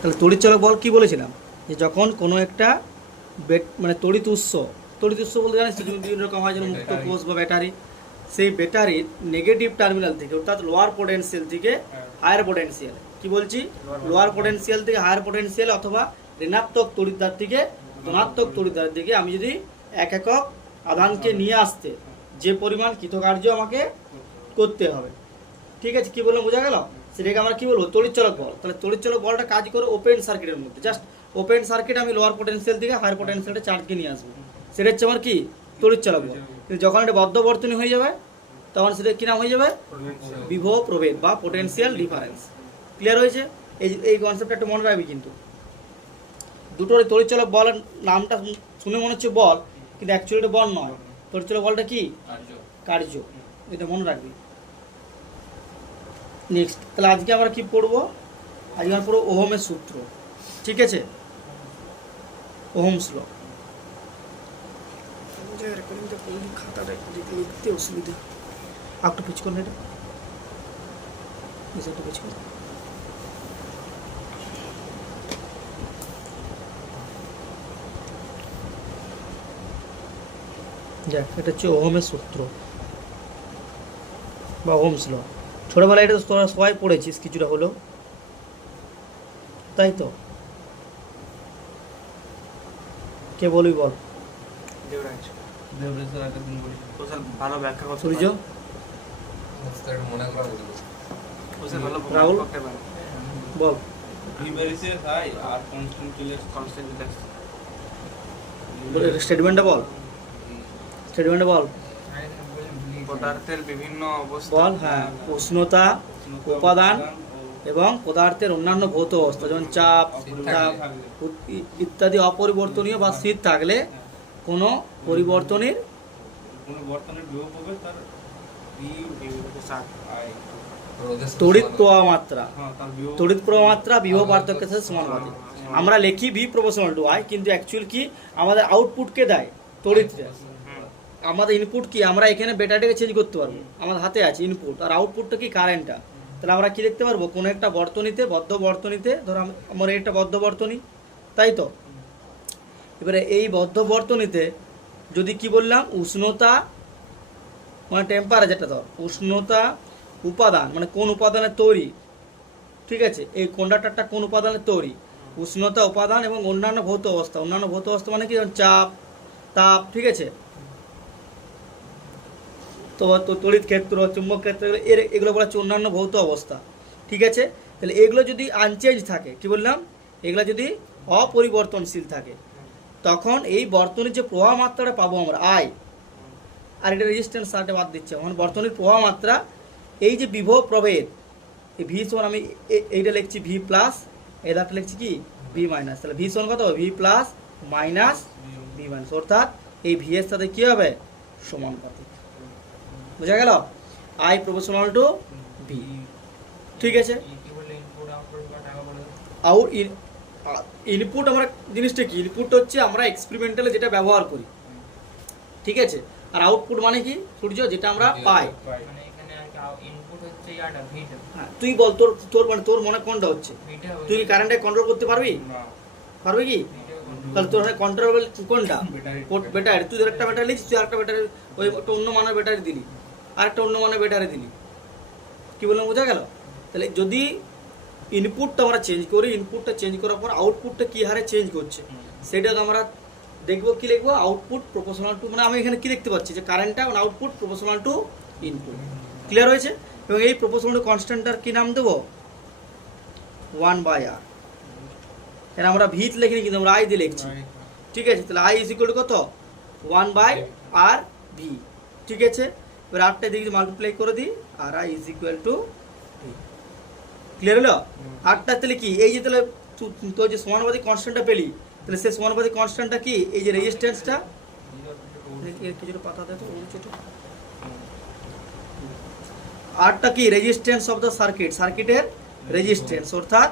তাহলে তড়িৎচালক বল কি বলেছিলাম, যে যখন কোনো একটা মানে তড়িৎ উৎস বলতে জানিস বিভিন্ন রকম হয়, যেন মুক্ত কোষ বা ব্যাটারি, সেই ব্যাটারির নেগেটিভ টার্মিনাল থেকে অর্থাৎ লোয়ার পোটেনশিয়াল থেকে হায়ার পোটেনশিয়াল, কি বলছি, লোয়ার পোটেনশিয়াল থেকে হায়ার পোটেনশিয়াল অথবা ঋণাত্মক তড়িৎদ্বার থেকে ধনাত্মক তড়িৎদ্বার দিকে আমি যদি এক একক আধানকে নিয়ে আসতে যে পরিমাণ কৃতকার্য আমাকে করতে হবে, ঠিক আছে, কি বললাম বোঝা গেল, সেটাকে আমরা কি বলবো, তড়িৎচালক বল। তাহলে তড়িৎচালক বলটা কাজ করে ওপেন সার্কিটের মধ্যে, জাস্ট ওপেন সার্কিট আমি লোয়ার পোটেনশিয়াল থেকে হায়ার পোটেনশিয়ালটা চার্জকে নিয়ে আসবো, সেটা হচ্ছে আমার কি তড়িৎচালক বল। কিন্তু যখন এটা বদ্ধ বর্তনী হয়ে যাবে তখন সেটা কি নাম হয়ে যাবে, বিভব প্রভেদ বা পোটেনশিয়াল ডিফারেন্স। ক্লিয়ার হয়েছে? এই কনসেপ্টটা একটু মনে রাখবি কিন্তু। দুটোর তড়িৎচালক বলের নামটা শুনে মনে হচ্ছে বল, কিন্তু অ্যাকচুয়ালি এটা বল নয়, তড়িৎচালক বলটা কি কার্য, এটা মনে রাখবি। নেক্সট, তাহলে আজকে আমরা কি পড়বো, আজকে আমরা পড়বো ওহমের সূত্র, ঠিক আছে, ওহমস ল। খাতাটা লিখতে অসুবিধা, একটু পিছ করলে এটা একটু পিছ কর। দেখ, এটা হচ্ছে ওহমের সূত্র বা ওহমস ল। ছোটবেলায় এটা তোরা সবাই পড়েছিস কিছুটা হলেও, তাই তো? কে বলবি বল? ভালো ব্যাখ্যা করতে সূর্য, রাহুল বল। স্টেটমেন্টটা বল, স্টেটমেন্টটা বল পদার্থের বিভিন্ন অবস্থা বল। হ্যাঁ, উষ্ণতা, উপাদান এবং পদার্থের অন্যান্য ভৌত অবস্থা যেমন চাপ, তাপ ইত্যাদি অপরিবর্তনীয় বা স্থির থাকলে কোনো পরিবর্তনের তড়িৎ প্রবাহ মাত্রা, তড়িৎ প্রবাহ মাত্রা বিভব পার্থক্যের সাথে সমানুপাতিক। আমরা লিখি ভি প্রপোর্শনাল টু আই, কিন্তু অ্যাকচুয়াল কি আমাদের আউটপুটকে দেয় তড়িৎটা, আমাদের ইনপুট কি, আমরা এখানে ব্যাটারিটাকে চেঞ্জ করতে পারবো, আমাদের হাতে আছে ইনপুট, আর আউটপুটটা কি কারেন্টটা। তাহলে আমরা কি দেখতে পারবো, কোনো একটা বর্তনীতে, বদ্ধ বর্তনীতে, ধরো আমার একটা বদ্ধ বর্তনী, তাই তো, এবারে এই বদ্ধ বর্তনীতে যদি কি বললাম, উষ্ণতা মানে টেম্পারেচারটা, ধর উষ্ণতা, উপাদান মানে কোন উপাদানের তৈরি, ঠিক আছে, এই কন্ডাক্টরটা কোন উপাদানের তৈরি, উষ্ণতা, উপাদান এবং অন্যান্য ভৌত অবস্থা। অন্যান্য ভৌত অবস্থা মানে কি, যেমন চাপ, তাপ, ঠিক আছে, তো তড়িৎ ক্ষেত্র, চুম্বক ক্ষেত্র, এগুলো বলা হচ্ছে অন্যান্য ভৌত অবস্থা, ঠিক আছে। তাহলে এগুলো যদি আনচেঞ্জ থাকে, কি বললাম, এগুলো যদি অপরিবর্তনশীল থাকে, তখন এই বর্তনীর যে প্রবাহ মাত্রাটা পাবো আমরা আই, আর এটা রেজিস্ট্যান্স সার্টে বাদ দিচ্ছে, মানে বর্তনীর প্রবাহ মাত্রা, এই যে বিভব প্রভেদ, এই ভি সমান আমি এইটা লিখছি ভি প্লাস, এটাকে লিখছি কি ভি মাইনাস, তাহলে ভি সমান কত, V plus minus V minus, অর্থাৎ এই ভি এর সাথে কি হবে, সমানুপাতিক। বুঝা গেল, আই প্রপোর্শনাল টু ভি, ঠিক আছে। ইনপুট আমরা জিনিসটা কি, ইনপুট হচ্ছে আমরা এক্সপেরিমেন্টালে যেটা ব্যবহার করি, ঠিক আছে, আর আউটপুট মানে কি সূর্য, যেটা আমরা পাই। তুই বল, তোর তোর মানে তোর মনে কোনটা হচ্ছে, তুই কি কারেন্টে কন্ট্রোল করতে পারবি, পারবি কি, তাহলে তোর কন্ট্রোলেবল কোনটা, ব্যাটারি। তুই একটা ব্যাটারি লিখছিস, তুই আরেকটা ব্যাটারি, ওই একটা অন্য মানের ব্যাটারি দিলি, আরেকটা অন্য মানের ব্যাটারি দিলি, কি বললাম বোঝা গেল। তাহলে যদি ইনপুটটা আমরা চেঞ্জ করি, ইনপুটটা চেঞ্জ করার পর আউটপুটটা কি হারে চেঞ্জ করছে, সেটাকে আমরা দেখবো, কি লিখবো, আউটপুট প্রপোর্শনাল টু, মানে আমি এখানে কি দেখতে পাচ্ছি, যে কারেন্টটা output proportional to input. Clear হয়েছে? এবং এই প্রপোর্শনাল টু কনস্ট্যান্টটার কি নাম দেবো, 1/r। এর আমরা ভিত লিখিনি, কিন্তু আমরা আই দিয়ে লিখছি, ঠিক আছে। তাহলে আই ইজ ইকুয়াল টু কত, 1/r ভি, ঠিক আছে। এবার আরটা দিকে মাল্টিপ্লাই করে দিই, আর I is equal to V. Clear হলো? আরটা তাহলে কি, এই যে তাহলে তোর যে সমানুপাতিক কনস্ট্যান্টটা পেলি, তাহলে সেই সমানুপাতিক কনস্ট্যান্টটা কি, এই যে রেজিস্ট্যান্সটা, কিছুটা পাতা দেয় তো, আরটা কি, রেজিস্ট্যান্স অফ দ্য সার্কিট, সার্কিটের রেজিস্ট্যান্স অর্থাৎ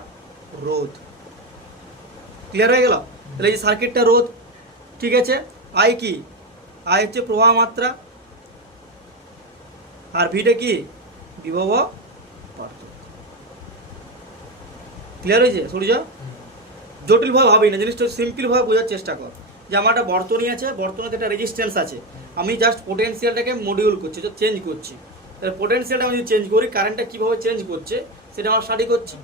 রোধ। ক্লিয়ার হয়ে গেল? তাহলে এই যে সার্কিটটা রোধ, ঠিক আছে। আই কি, আই হচ্ছে প্রবাহ মাত্রা, আর ভিটা কি, বিভব পার্থক্য। ক্লিয়ার হয়েছে সূর্য? জটিলভাবে ভাবি না, জিনিসটা সিম্পলভাবে বোঝার চেষ্টা কর। যে আমার একটা বর্তনী আছে, বর্তনীতে একটা রেজিস্ট্যান্স আছে, আমি জাস্ট পোটেনশিয়ালটাকে মডিউল করছি, তো চেঞ্জ করছি। তাহলে পোটেনশিয়ালটা আমি যদি চেঞ্জ করি, কারেন্টটা কীভাবে চেঞ্জ করছে সেটা আমার স্টাডি করছি।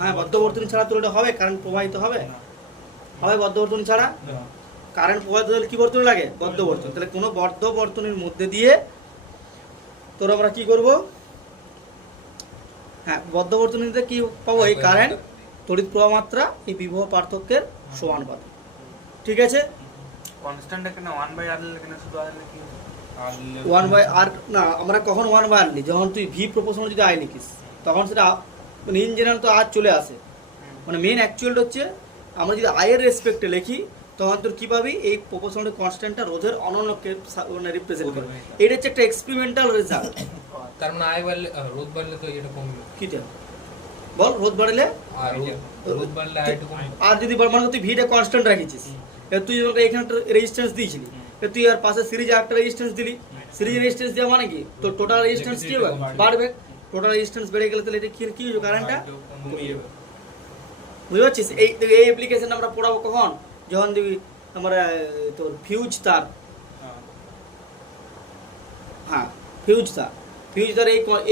হ্যাঁ, বদ্ধবর্তনী ছাড়া তো এটা হবে, কারেন্ট প্রবাহিত হবে হবে বদ্ধবর্তনী ছাড়া? কারেন্ট প্রবাহিত হলে কী বর্তনী লাগে? বদ্ধবর্তনী। তাহলে কোনো বদ্ধবর্তনীর মধ্যে দিয়ে তোর আমরা কি করব? হ্যাঁ, বদ্ধবর্তনীতে কি পাবো? এই কারেন্ট, তড়িৎ প্রবাহ মাত্রা, এই বিভব পার্থক্যের সমানুপাতিক। ঠিক আছে? কনস্ট্যান্ট এখানে 1/r এখানে শুধু আর কি 1/r না, আমরা কখন 1/r নিই? যখন তুই ভি প্রপোর্শনাল যদি আই লিখিস, তখন সেটা মানে ইন জেনারেল তো আর চলে আসে। মানে মেন অ্যাকচুয়ালটা হচ্ছে আমরা যদি আয়ের রেসপেক্টে লিখি, তখন তোর কী পাবি? এই প্রপোর্শনাল কনস্ট্যান্টটা রোধের অনন্যকে মানে রিপ্রেজেন্ট করে। এটা হচ্ছে একটা এক্সপেরিমেন্টাল রেজাল্ট। তার মানে আয় বাড়লে রোদ বাড়লে তো এটা কমবে। কিটা বল? রোধ বাড়লে আর রোদ বাড়লে আয়টা কমবে। আর যদি মানে তুই ভিটা কনস্ট্যান্ট রাখিছিস, এবার তুই যখন এখানে একটা রেজিস্ট্যান্স দিয়েছিলি, এবার তুই আর পাশে সিরিজে একটা রেজিস্ট্যান্স দিলি, সিরিজে রেজিস্ট্যান্স দেওয়া মানে কি? তো টোটাল রেজিস্ট্যান্স কি হবে? বাড়বে। টোটাল রেজিস্ট্যান্স বেড়ে গেলে তাহলে এটা কি হবে? কারেন্টটা বুঝতে পারছিস? এই অ্যাপ্লিকেশন আমরা পড়াবো কখন? যখন দেখবি আমরা তোর ফিউজ তার, হ্যাঁ ফিউজ তার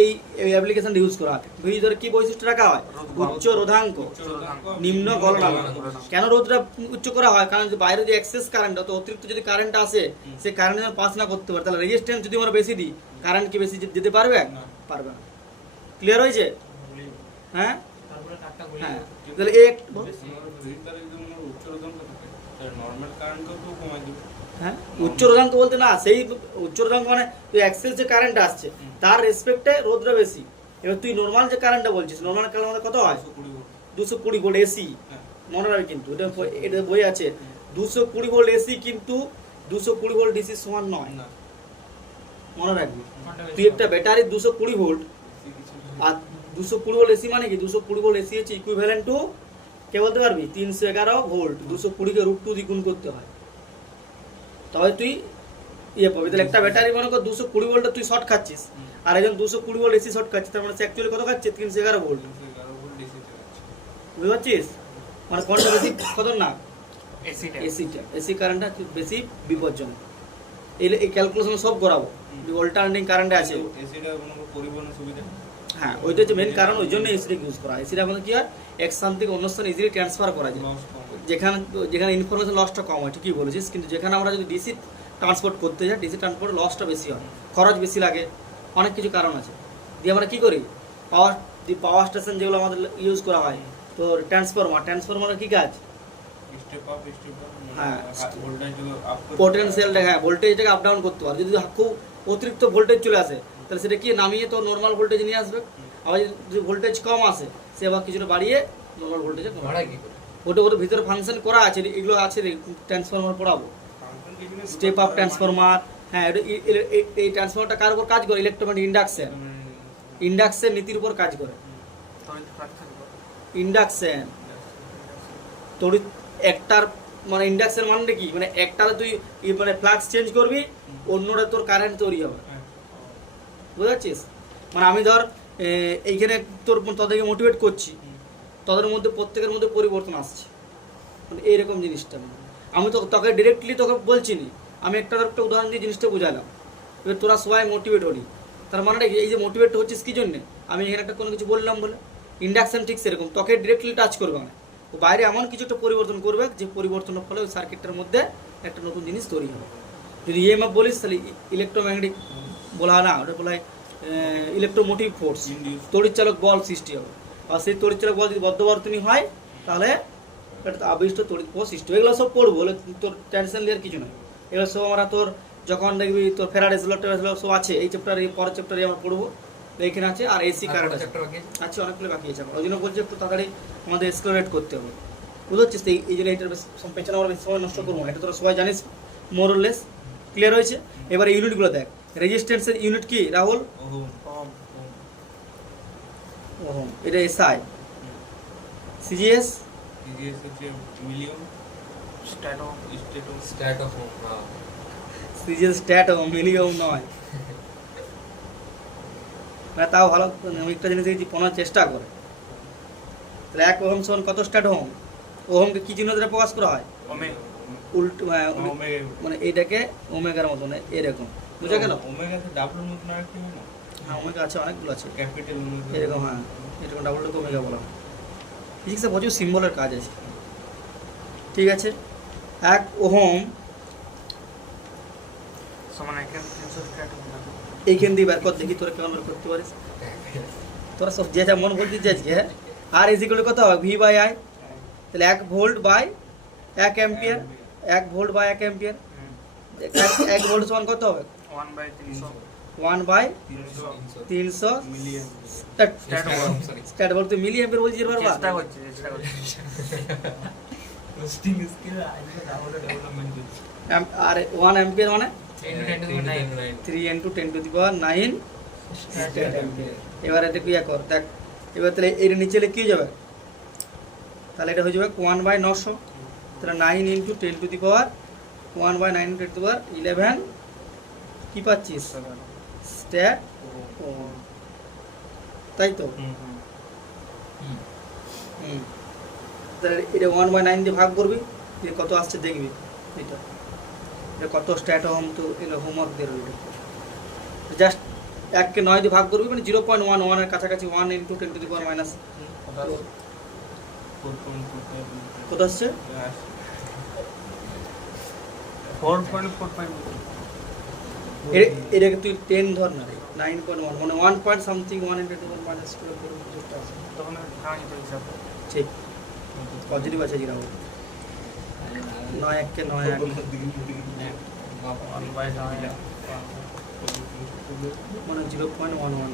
এই অ্যাপ্লিকেশনটা ইউজ করা হয়। ফিউজ তারের কি বৈশিষ্ট্য রাখা হয়? উচ্চ রোধাঙ্ক, নিম্ন গলনাঙ্ক। কেন রোধটা উচ্চ করা হয়? কারণ যে বাইরে যে এক্সেস কারেন্ট, অত অতিরিক্ত যদি কারেন্ট আসে, সে কারেন্ট যেন পাস না করতে পারে। তাহলে রেজিস্ট্যান্স যদি আমরা বেশি দিই, কারেন্ট কি বেশি যেতে পারবে? পারবে না। ক্লিয়ার হয়েছে? হ্যাঁ হ্যাঁ। তাহলে এক হ্যাঁ, উচ্চ রোধাঙ্ক বলতে না, সেই উচ্চ রোধাঙ্ক মানে তুই এক্সেস যে কারেন্ট আসছে তার রেসপেক্টে রোধটা বেশি। এবার তুই নর্মাল যে কারেন্টটা বলছিস, নর্মাল কারেন্ট আমাদের কত হয়? 220 ভোল্ট এসি। মনে রাখবি কিন্তু এটা বই আছে, 220 ভোল্ট এসি কিন্তু 220 ভোল্ট ডিসি সমান নয়। মনে রাখবি, তুই একটা ব্যাটারি 220 ভোল্ট আর 220 ভোল্ট এসি মানে কি? 220 ভোল্ট এসি হচ্ছে ইকুইভ্যালেন্ট টু, কে বলতে পারবি? 311 ভোল্ট। 220 কে √2 দিয়ে গুণ করতে হয়, তবে তুই ইয়ে পাবি। তাহলে একটা ব্যাটারি মনে কর 220 ভোল্টে তুই শর্ট খাচ্ছিস, আর একজন 220 ভোল্ট এসি শর্ট খাচ্ছে, তার মানে সে অ্যাকচুয়ালি কত খাচ্ছে? 311 ভোল্ট। বুঝতে পারছিস? মানে কোনটা বেশি খতরনাক? এসি কারেন্টটা বেশি বিপজ্জনক। এই ক্যালকুলেশন সব করাবো, অল্টারনেটিং কারেন্টে আছে। হ্যাঁ, ওইটা হচ্ছে মেন কারণ, ওই জন্য এসিটা ইউজ করা হয়। এসিটা আমাদের কি হয়? এক স্থান থেকে অন্য স্থানে ইজিলি ট্রান্সফার করা যায়, যেখানে ইনফরমেশন লসটা কম হয়। ঠিকই বলেছিস, কিন্তু যেখানে আমরা যদি ডিসি ট্রান্সপোর্ট করতে যাই, ডিসি ট্রান্সপোর্টের লসটা বেশি হয়, খরচ বেশি লাগে, অনেক কিছু কারণ আছে। দিয়ে আমরা কী করি? পাওয়ার স্টেশন যেগুলো আমাদের ইউজ করা হয়, তো ট্রান্সফরমারের কী কাজ? হ্যাঁ, পোটেনশিয়ালটা, হ্যাঁ ভোল্টেজটাকে আপ ডাউন করতে পারে। যদি খুব অতিরিক্ত ভোল্টেজ চলে আসে, তাহলে সেটা কি নামিয়ে তো নর্মাল ভোল্টেজ নিয়ে আসবে। আবার যদি ভোল্টেজ কম আসে, সে আবার কিছুটা বাড়িয়ে নর্মাল ভোল্টেজে বাড়ায় কি করে? ওটা ভিতরে ফাংশন করা আছে, এগুলো আছে, ট্রান্সফরমার পড়াবো, স্টেপ আপ ট্রান্সফরমার। হ্যাঁ, এই ট্রান্সফরমারটা কার উপর কাজ করে? ইলেকট্রোম্যাগনেটিক ইন্ডাকশন নীতির উপর কাজ করে। ইন্ডাকশন তড়িৎ একটার মানে ইন্ডাকশন মানে কি? মানে একটাতে তুই মানে ফ্লাক্স চেঞ্জ করবি, অন্যটা তোর কারেন্ট তৈরি হবে। বুঝতে পারছিস? মানে আমি ধর এইখানে তাদেরকে মোটিভেট করছি, তাদের মধ্যে প্রত্যেকের মধ্যে পরিবর্তন আসছে, মানে এইরকম জিনিসটা। আমি তো তোকে ডিরেক্টলি তোকে বলছি নি, আমি একটা উদাহরণ দিয়ে জিনিসটা বুঝালাম। এবার তোরা সবাই মোটিভেট হলি, তার মানে এই যে মোটিভেট হচ্ছিস কী জন্যে? আমি এখানে একটা কোনো কিছু বললাম বলে। ইন্ডাকশন ঠিক সেরকম, তোকে ডিরেক্টলি টাচ করবে না, ও বাইরে এমন কিছু একটা পরিবর্তন করবে যে পরিবর্তনের ফলে ওই সার্কিটটার মধ্যে একটা নতুন জিনিস তৈরি হবে। যদি ইএমএফ বলিস, তাহলে ইলেকট্রোম্যাগনেটিক বলা হয় না, ওটা বলা হয় ইলেকট্রোমোটিভ ফোর্স, তড়িৎচালক বল সৃষ্টি হবে। আর সেই তড়িৎচালক বল যদি বদ্ধবর্তনী হয়, তাহলে এটা আবিষ্ট তড়িৎ প্রবাহ সৃষ্টি হবে। এগুলো সব পড়বো, তোর টেনশন দেওয়ার কিছু নয়। এগুলো সব আমরা তোর যখন দেখবি তোর ফেরাডেস ল সব আছে, এই চ্যাপ্টারে, পরের চ্যাপ্টারে আমরা পড়বো, এইখানে আছে। আর এসি কারেন্ট আছে, অনেকগুলো বাকি আছে। ওই জন্য বলছি একটু তাড়াতাড়ি আমাদের এক্সপ্লোরেট করতে হবে। বুঝতে পারছিস? এই জন্য এইটার পেছনে আমরা বেশি সময় নষ্ট করবো না, এটা তোরা সবাই জানিস মোরলেস। ক্লিয়ার হয়েছে? এবার ইউনিটগুলো দেখ। রেজিস্ট্যান্সের ইউনিট কি রাহুল? ওহম। এটা এসআই। সিজিএস সিজিএস স্ট্যাট মিলিয়ম নয়। তাও ভালো, আমি একটা জিনিস দেখেছি, পড়ার চেষ্টা করে। তাহলে 1 ওহম সমান কত স্ট্যাট ওহম? ওহমকে কি চিহ্ন দ্বারা প্রকাশ করা হয়? ওমে উল্টো মানে এইটাকে ওমেগার মতন এরকম, বুঝা গেল? ওমেগাতে ডাবলের মতন আর কি হয় না? হ্যাঁ ওমেগা আছে, অনেকগুলো আছে ক্যাপিটাল ওমেগা এরকম, হ্যাঁ এরকম ডাবলটাকে ওমেগা বলা হয়। ফিজিক্সে প্রচুর সিম্বলের কাজ আছে, ঠিক আছে? 1 ওহম সমান এখানে 300 স্ট্যাট ওহম। এইখান দিয়ে বের কর, দেখি তোরা কেমন বের করতে পারিস। তোরা সব যে যা মন বলতে আজকে, হ্যাঁ। আর ইজিক্যাল কত হবে? V by I. তাহলে 1 volt by 1 ampere, 1 volt by 1 ampere. 1 volt সমান কত হবে? 1/300 1 by 300 300 million stat ohm. Stat বলতে মিলি অ্যাম্পিয়ার বলছি বারবার। চেষ্টা করছি। Hosting skill idea double development করছে। আর 1 অ্যাম্পিয়ার মানে 3 3 × 10⁹ স্ট্যাট অ্যাম্পিয়ার। এবারে এটা ক্রিয়া কর, দেখ এবার তাহলে এর নিচে লিখে কি হয়ে যাবে? তাহলে এটা হয়ে যাবে 1/900। তাহলে 9 × 10⁻, 1/9 × 10⁻11 কি পাচ্ছিস? স্ট্যাট ওহম, তাই তো? হুম। তাহলে এটা 1/9 দিয়ে ভাগ করবি, দিয়ে কত আসছে দেখবি। এটা কত স্ট্যাট ওহম, তো এগুলো হোমওয়ার্ক দিয়ে রইল। জাস্ট 1 কে 9 দিয়ে ভাগ করবি, মানে 0.11 এর কাছাকাছি। 1 × 10⁻⁻, কত আসছে? 4.45 এটাকে তুই 10 ধর না রে, 9.1 মানে 1 পয়েন্ট সামথিং, 1 × 10⁻²। তখন খাওয়া যেত হিসাব। ঠিক পজিটিভ আছে জিরা, 9 1 কে 9 1 1/9 মানে 0.11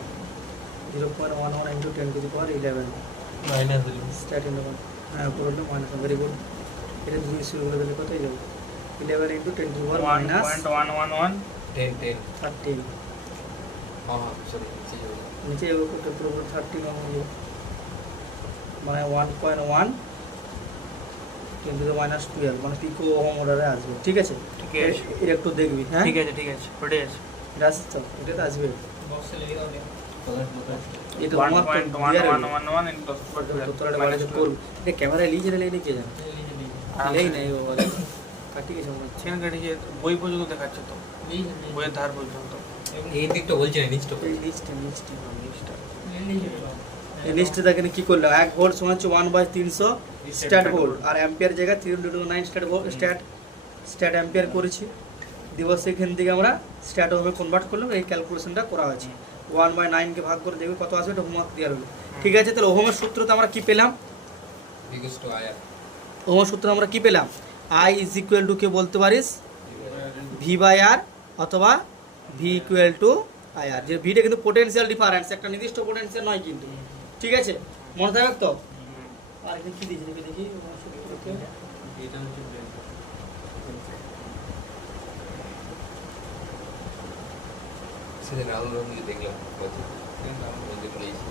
0.11 × 10⁻11 মাইনাস স্ট্যাট ইন দ্য, হ্যাঁ পুরোটা মাইনাস। Very good. এটা দুই শুরু করে দিলে কতই যাবে? 11 × 10⁻⁻13। 1.111 10 হ্যাঁ সরি নিচে কত পুরো 13 হবে, মানে 1.1 10⁻12 মানে পিকো ওহম অর্ডারে আসবে, ঠিক আছে? ঠিক আছে। এটা একটু দেখবি, হ্যাঁ ঠিক আছে ওটাই আছে। এটা আসছে তো, এটা তো আসবে। বক্সে লিখে দাও এটা হোমওয়ার্ক তো দিয়ে রাখবি। 1.1111 into 10 তোরা এটা বাড়িতে করবি। এটা ক্যামেরায় লিখে দিলে কে জানে? লেই নাই বাবা, কাটি গেছে মনে হচ্ছে। চেন কাটিয়ে বই পর্যন্ত দেখাচ্ছে তো, বইয়ের ধার পর্যন্ত। এই দিকটা বলছি না, নিচটা এই লিস্টে এই লিস্টে দেখেন কি করলো? 1 ভোল্ট সমান হচ্ছে 1/300 স্ট্যাট ভোল্ট, আর অ্যাম্পিয়ার জায়গায় 3 × 9 স্ট্যাট ভোল্ট স্ট্যাট অ্যাম্পিয়ার করেছি। দিবস এখান থেকে আমরা স্ট্যাট ওহমে কনভার্ট করলাম, এই ক্যালকুলেশনটা করা হয়েছে। 1/9 কে ভাগ করে দেখবে কত আসবে, এটা হোমওয়ার্ক দেওয়া হলো, ঠিক আছে? তাহলে ওহমের সূত্রতে আমরা কি পেলাম? বিকজ টু আয়ার ওহমের সূত্র আমরা কি পেলাম? I is equal to কে বলতে পারিস V/R অথবা V equal to IR। যে ভিটা কিন্তু পোটেনশিয়াল ডিফারেন্স, একটা নির্দিষ্ট পোটেনশিয়াল নয় কিন্তু, ঠিক আছে? মনে থাকবে তো? আর এখানে কি দিয়েছি দেখি ওহমের সূত্রকে। এটা হচ্ছে সেদিন আলো নিয়ে দেখলাম বলতে বলেছি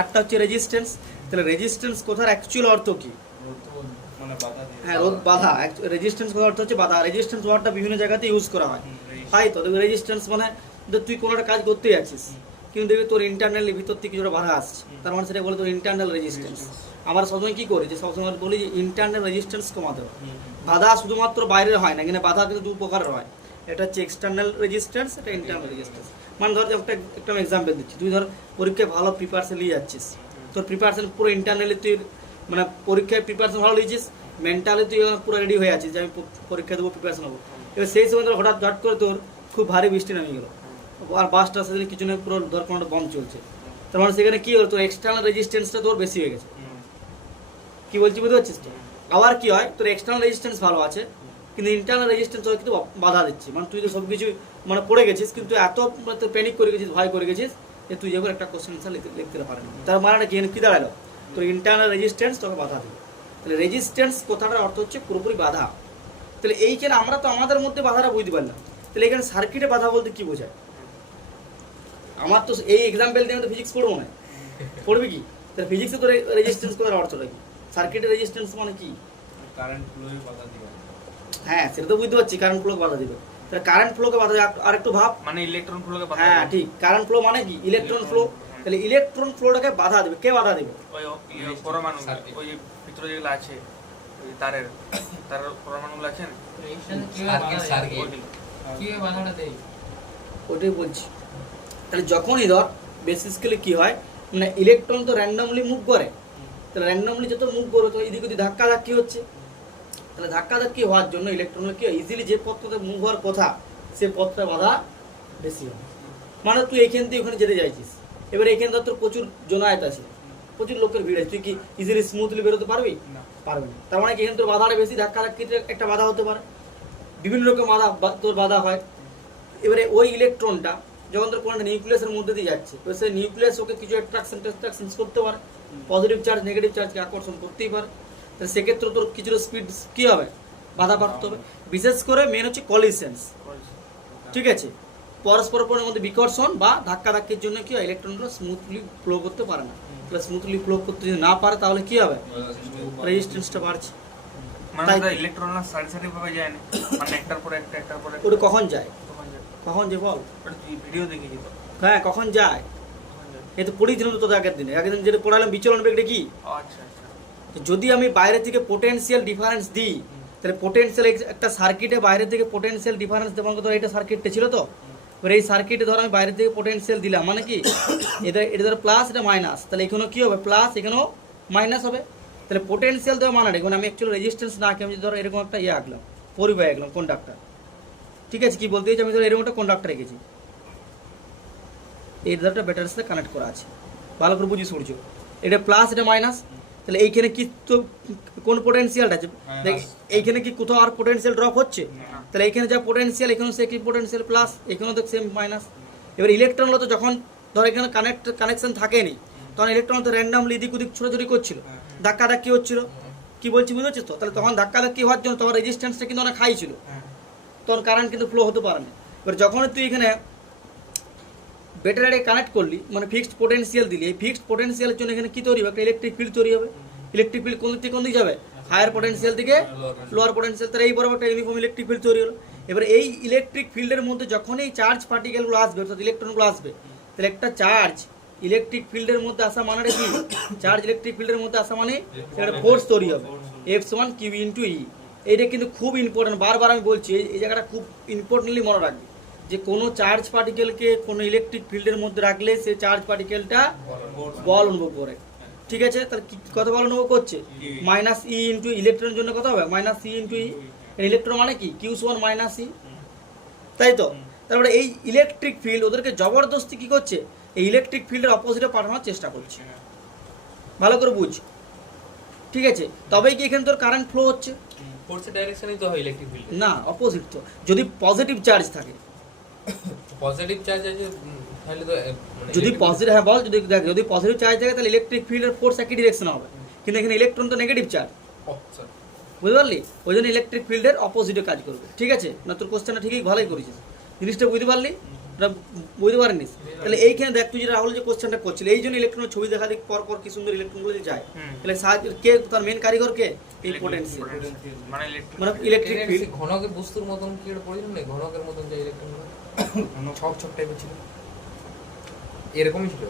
8টা হচ্ছে রেজিস্ট্যান্স। তাহলে রেজিস্ট্যান্স কথার অ্যাকচুয়াল অর্থ কি? মানে বাধা দিয়ে হ্যাঁ রোধ, বাধা। রেজিস্ট্যান্স কথার অর্থ হচ্ছে বাধা। রেজিস্ট্যান্স ওয়ার্ডটা বিভিন্ন জায়গাতে ইউজ করা হয়, তাই তো? দেখবি রেজিস্ট্যান্স মানে তুই কোনো একটা কাজ করতেই আছিস, কিন্তু দেখবি তোর ইন্টারনালি ভিতর থেকে কিছুটা বাধা আসছে, তার মানে সেটা বলে তোর ইন্টারনাল রেজিস্ট্যান্স। আমরা সবসময় কি করি, যে সবসময় বলি যে ইন্টারনাল রেজিস্ট্যান্স কমাতে হবে। বাধা শুধুমাত্র বাইরের হয় না, এখানে বাধা কিন্তু দু প্রকারের হয়। এটা হচ্ছে এক্সটার্নাল রেজিস্ট্যান্স, এটা ইন্টারনাল রেজিস্ট্যান্স। মানে ধর যে একটা এক্সাম্পল দিচ্ছি, তুই ধর পরীক্ষায় ভালো প্রিপারেশন নিয়ে যাচ্ছিস, তোর প্রিপারেশন পুরো ইন্টারনালি তুই মানে পরীক্ষায় প্রিপারেশন ভালো নিয়েছিস, মেন্টালি তুই পুরো রেডি হয়ে আছিস যে আমি পরীক্ষা দেবো, প্রিপারেশন হবো। এবার সেই সময় ধর হঠাৎ ঝট করে তোর খুব ভারী বৃষ্টি নামে গেলো, আর বাসটা সেদিন কিছু নেই, পুরো ধর কোনো একটা বম চলছে, তার মানে সেখানে কী হলো, তোর এক্সটার্নাল রেজিস্ট্যান্সটা তোর বেশি হয়ে গেছে। কি বলছি বুঝতে পারছিস তো? আবার কি হয়, তোর এক্সটার্নাল রেজিস্ট্যান্স ভালো আছে, কিন্তু ইন্টারনাল রেজিস্ট্যান্স কিন্তু বাধা দিচ্ছে। মানে তুই তো সব কিছু মানে পড়ে গেছিস, কিন্তু এত তোর প্যানিক করে গেছিস, ভয় করে গেছিস, যে তুই যখন একটা কোশ্চেন আনসার লিখতে পারেন। তার মানে কি দাঁড়ালো, তোর ইন্টারনাল রেজিস্ট্যান্স তোকে বাধা দেবে। তাহলে রেজিস্ট্যান্স কথাটার অর্থ হচ্ছে পুরোপুরি বাধা। তাহলে এইখানে আমরা তো আমাদের মধ্যে বাধাটা বুঝতে পারলাম, তাহলে এখানে সার্কিটে বাধা বলতে কি বোঝায়? আমার তো এই এক্সাম্পল দিয়ে আমি তো ফিজিক্স পড়বো না, পড়বি কি? তাহলে ফিজিক্সে তো রেজিস্ট্যান্স কথার অর্থটা কি? সার্কিটের রেজিস্ট্যান্স মানে কি? কারেন্ট ফ্লোয়ে বাধা দিবে। হ্যাঁ সেটা তো বুঝতে পারছি, কারেন্ট ফ্লোকে বাধা দিবে। তাহলে কারেন্ট ফ্লোকে বাধা, আর একটু ভাব। মানে ইলেকট্রন ফ্লোকে বাধা হ্যাঁ দেবে। ঠিক, কারেন্ট ফ্লো মানে কি? Electron flow. তাহলে ইলেকট্রন ফ্লোটাকে বাধা দেবে। কে বাধা দেবে? ওই পরমাণু, Circuit. ওই ভিতরে যেগুলো আছে, ওই তারের পরমাণুগুলো আছে না, সার্কিট ওইগুলো। কিভাবে বাধাটা দেয়? ওটাই বলছি। তাহলে যখনই ধর বেসিক্যালি কি হয়, মানে ইলেকট্রন তো র্যান্ডমলি মুভ করে, তাহলে র্যান্ডমলি যত মুভ করবে তো এদিক ওদিক ধাক্কা ধাক্কি হচ্ছে। তাহলে ধাক্কা ধাক্কি হওয়ার জন্য ইলেকট্রনগুলো কি হয়, ইজিলি যে পথটাতে মুভ হওয়ার কথা সে পথটা বাধা বেশি হয়। মানে তুই এখান থেকে ওখানে যেতে চাইছিস, এবার এখানে ধর তোর প্রচুর জনায়েত আছে, প্রচুর লোকের ভিড় আছে, তুই কি ইজিলি স্মুথলি বেরোতে পারবি? না। পারবে না। তার মানে কি এখানে তোর বাধাটা বেশি, ধাক্কা ধাক্কিতে একটা বাধা হতে পারে, বিভিন্ন রকম তোর বাধা হয়। এবারে ওই ইলেকট্রনটা যখন তোর কোনো নিউক্লিয়াসের মধ্যে দিয়ে যাচ্ছে, তো সেই নিউক্লিয়াস ওকে কিছু অ্যাট্রাকশন করতে পারে, পজিটিভ চার্জ নেগেটিভ চার্জকে আকর্ষণ করতেই পারে। তাহলে সেক্ষেত্রে তোর কিছুটা স্পিড কী হবে, বাধা প্রাপ্ত হবে। বিশেষ করে মেন হচ্ছে কলিশনস, ঠিক আছে, পরস্পরের মধ্যে বিকর্ষণ বা ধাক্কা ধাক্কির জন্য কি হয়, ইলেকট্রনগুলো স্মুথলি ফ্লো করতে পারে না। তাহলে স্মুথলি ফ্লো করতে যদি না পারে তাহলে কি হবে, রেজিস্ট্যান্সটা বাড়ছে। মানে তাই- ওটা ইলেকট্রনরা সারি সারি ভাবে যায় না, মানে একটার পরে একটা, একটার পরে একটা। ওটা কখন যায়, তখন যায়। কখন যে বল, ওটা তুই ভিডিও দেখেছি তো, হ্যাঁ কখন যায়, তখন যায়। এই তো পড়িয়েছিলাম তো তোদের আগের দিন যেটা পড়ালাম বিচলন বেগটা কি। ও আচ্ছা আচ্ছা। তো যদি আমি বাইরে থেকে পোটেনশিয়াল ডিফারেন্স দিই, তাহলে পোটেনশিয়াল একটা সার্কিটে বাইরে থেকে পোটেনশিয়াল ডিফারেন্স দেওয়ার কথা, এটা সার্কিটটা ছিল তো, এবার এই সার্কিটে ধর আমি বাইরে থেকে পোটেনশিয়াল দিলাম, মানে কি এটা ধর প্লাস, এটা মাইনাস, তাহলে এখানেও কি হবে, প্লাস, এখানেও মাইনাস হবে। তাহলে পোটেনশিয়াল দেওয়া মানে এখন আমি অ্যাকচুয়ালি রেজিস্ট্যান্স না আঁকি, আমি ধর এরকম একটা ইয়ে আঁকলাম, পরিবাহী আঁকলাম, কন্ডাক্টর, ঠিক আছে, কি বলতে চাইছি, আমি ধর এরকম একটা কন্ডাক্টর রেখেছি, এই ধরটা ব্যাটারির সাথে কানেক্ট করা আছে, ভালো করে বুঝি সূর্য, এটা প্লাস, এটা মাইনাস। তাহলে এইখানে কি তো কোন পোটেনশিয়ালটা আছে, দেখ এইখানে কি কোথাও আর পোটেনশিয়াল ড্রপ হচ্ছে, তাহলে এইখানে যা পোটেনশিয়াল এখানেও সে কি পোটেনশিয়াল প্লাস, এখানেও তো সেম মাইনাস। এবার ইলেকট্রনগুলো তো যখন ধর এখানে কানেকশন থাকেনি, তখন ইলেকট্রন তো র্যান্ডামলি এদিক ওদিক ছোটাছুটি করছিল, ধাক্কা ধাক্কি হচ্ছিল, কি বলছি বুঝতে পারছিস তো? তাহলে তখন ধাক্কা ধাক্কি হওয়ার জন্য তখন রেজিস্ট্যান্সটা কিন্তু অনেক হাই ছিল, তখন কারেন্ট কিন্তু ফ্লো হতে পারে না। এবার যখন তুই এখানে ব্যাটারি কানেক্ট করলি, মানে ফিক্সড পোটেনশিয়াল দিলি, এই ফিক্সড পোটেনশিয়ালের জন্য এখানে কি তৈরি হবে, একটা ইলেকট্রিক ফিল্ড তৈরি হবে। ইলেকট্রিক ফিল্ড কোন দিকে যাবে, হায়ার পোটেনশিয়াল থেকে লোয়ার পোটেনশিয়াল, তার এই বরাবর একটা ইউনিফর্ম ইলেকট্রিক ফিল্ড তৈরি হলো। এবার এই ইলেকট্রিক ফিল্ডের মধ্যে যখনই চার্জ পার্টিকেলগুলো আসবে, অর্থাৎ ইলেকট্রনগুলো আসবে, তাহলে একটা চার্জ ইলেকট্রিক ফিল্ডের মধ্যে আসা মানে কি, চার্জ ইলেকট্রিক ফিল্ডের মধ্যে আসা মানে একটা ফোর্স তৈরি হবে, F1 Q × E। এইটা কিন্তু খুব ইম্পর্টেন্ট, বারবার আমি বলছি, এই জায়গাটা খুব ইম্পর্টেন্টলি মনে রাখবে, যে কোনো চার্জ পার্টিকেলকে কোনো ইলেকট্রিক ফিল্ডের মধ্যে রাখলে সেই চার্জ পার্টিকেলটা বল অনুভব করে, ঠিক আছে। তাহলে কত বল অনুভব করছে, মাইনাস ই ইন্টু ইলেকট্রনের জন্য কত হবে, মাইনাস ই ইন্টু ই। ইলেকট্রন মানে কি, Q1 মাইনাস ই, তাই তো। তারপরে এই ইলেকট্রিক ফিল্ড ওদেরকে জবরদস্তি কি করছে, এই ইলেকট্রিক ফিল্ডের অপোজিটে পাঠানোর চেষ্টা করছে, ভালো করে বুঝ, ঠিক আছে। তবেই কি এখানে তোর কারেন্ট ফ্লো হচ্ছে, ফোর্সের ডাইরেকশনই তো হয় ইলেকট্রিক ফিল্ড। না অপোজিট তো, যদি পজিটিভ চার্জ থাকে, পজিটিভ চার্জ আছে তাহলে তো মানে যদি পজিটিভ, হ্যাঁ বল, যদি পজিটিভ চার্জ থাকে তাহলে ইলেকট্রিক ফিল্ডের ফোর্স একই ডিরেকশন হবে, কিন্তু এখানে ইলেকট্রন তো নেগেটিভ চার্জ, বুঝতে পারলি, ওই জন্য ইলেকট্রিক ফিল্ডের অপোজিটে কাজ করবে, ঠিক আছে। না তোর কোশ্চেনটা ঠিকই ভালোই করেছিস, জিনিসটা বুঝতে পারলি, বুঝতে পারিনিস। তাহলে এইখানে দেখ তুই যে রাহুল যে কোশ্চেনটা করছিল, এই জন্য ইলেকট্রনের ছবি দেখা দিক পর পর কি সুন্দর ইলেকট্রনগুলো যে যায়, তাহলে সাহায্য কে, তার মেন কারিগর কে, এই পোটেনশিয়াল, মানে মানে ইলেকট্রিক ফিল্ড। ঘনকের বস্তুর মতন কি এটা পড়েছিল না, ঘনকের মতন যে ইলেকট্রনগুলো ছক ছক টাইপের ছিল, এরকমই ছিল,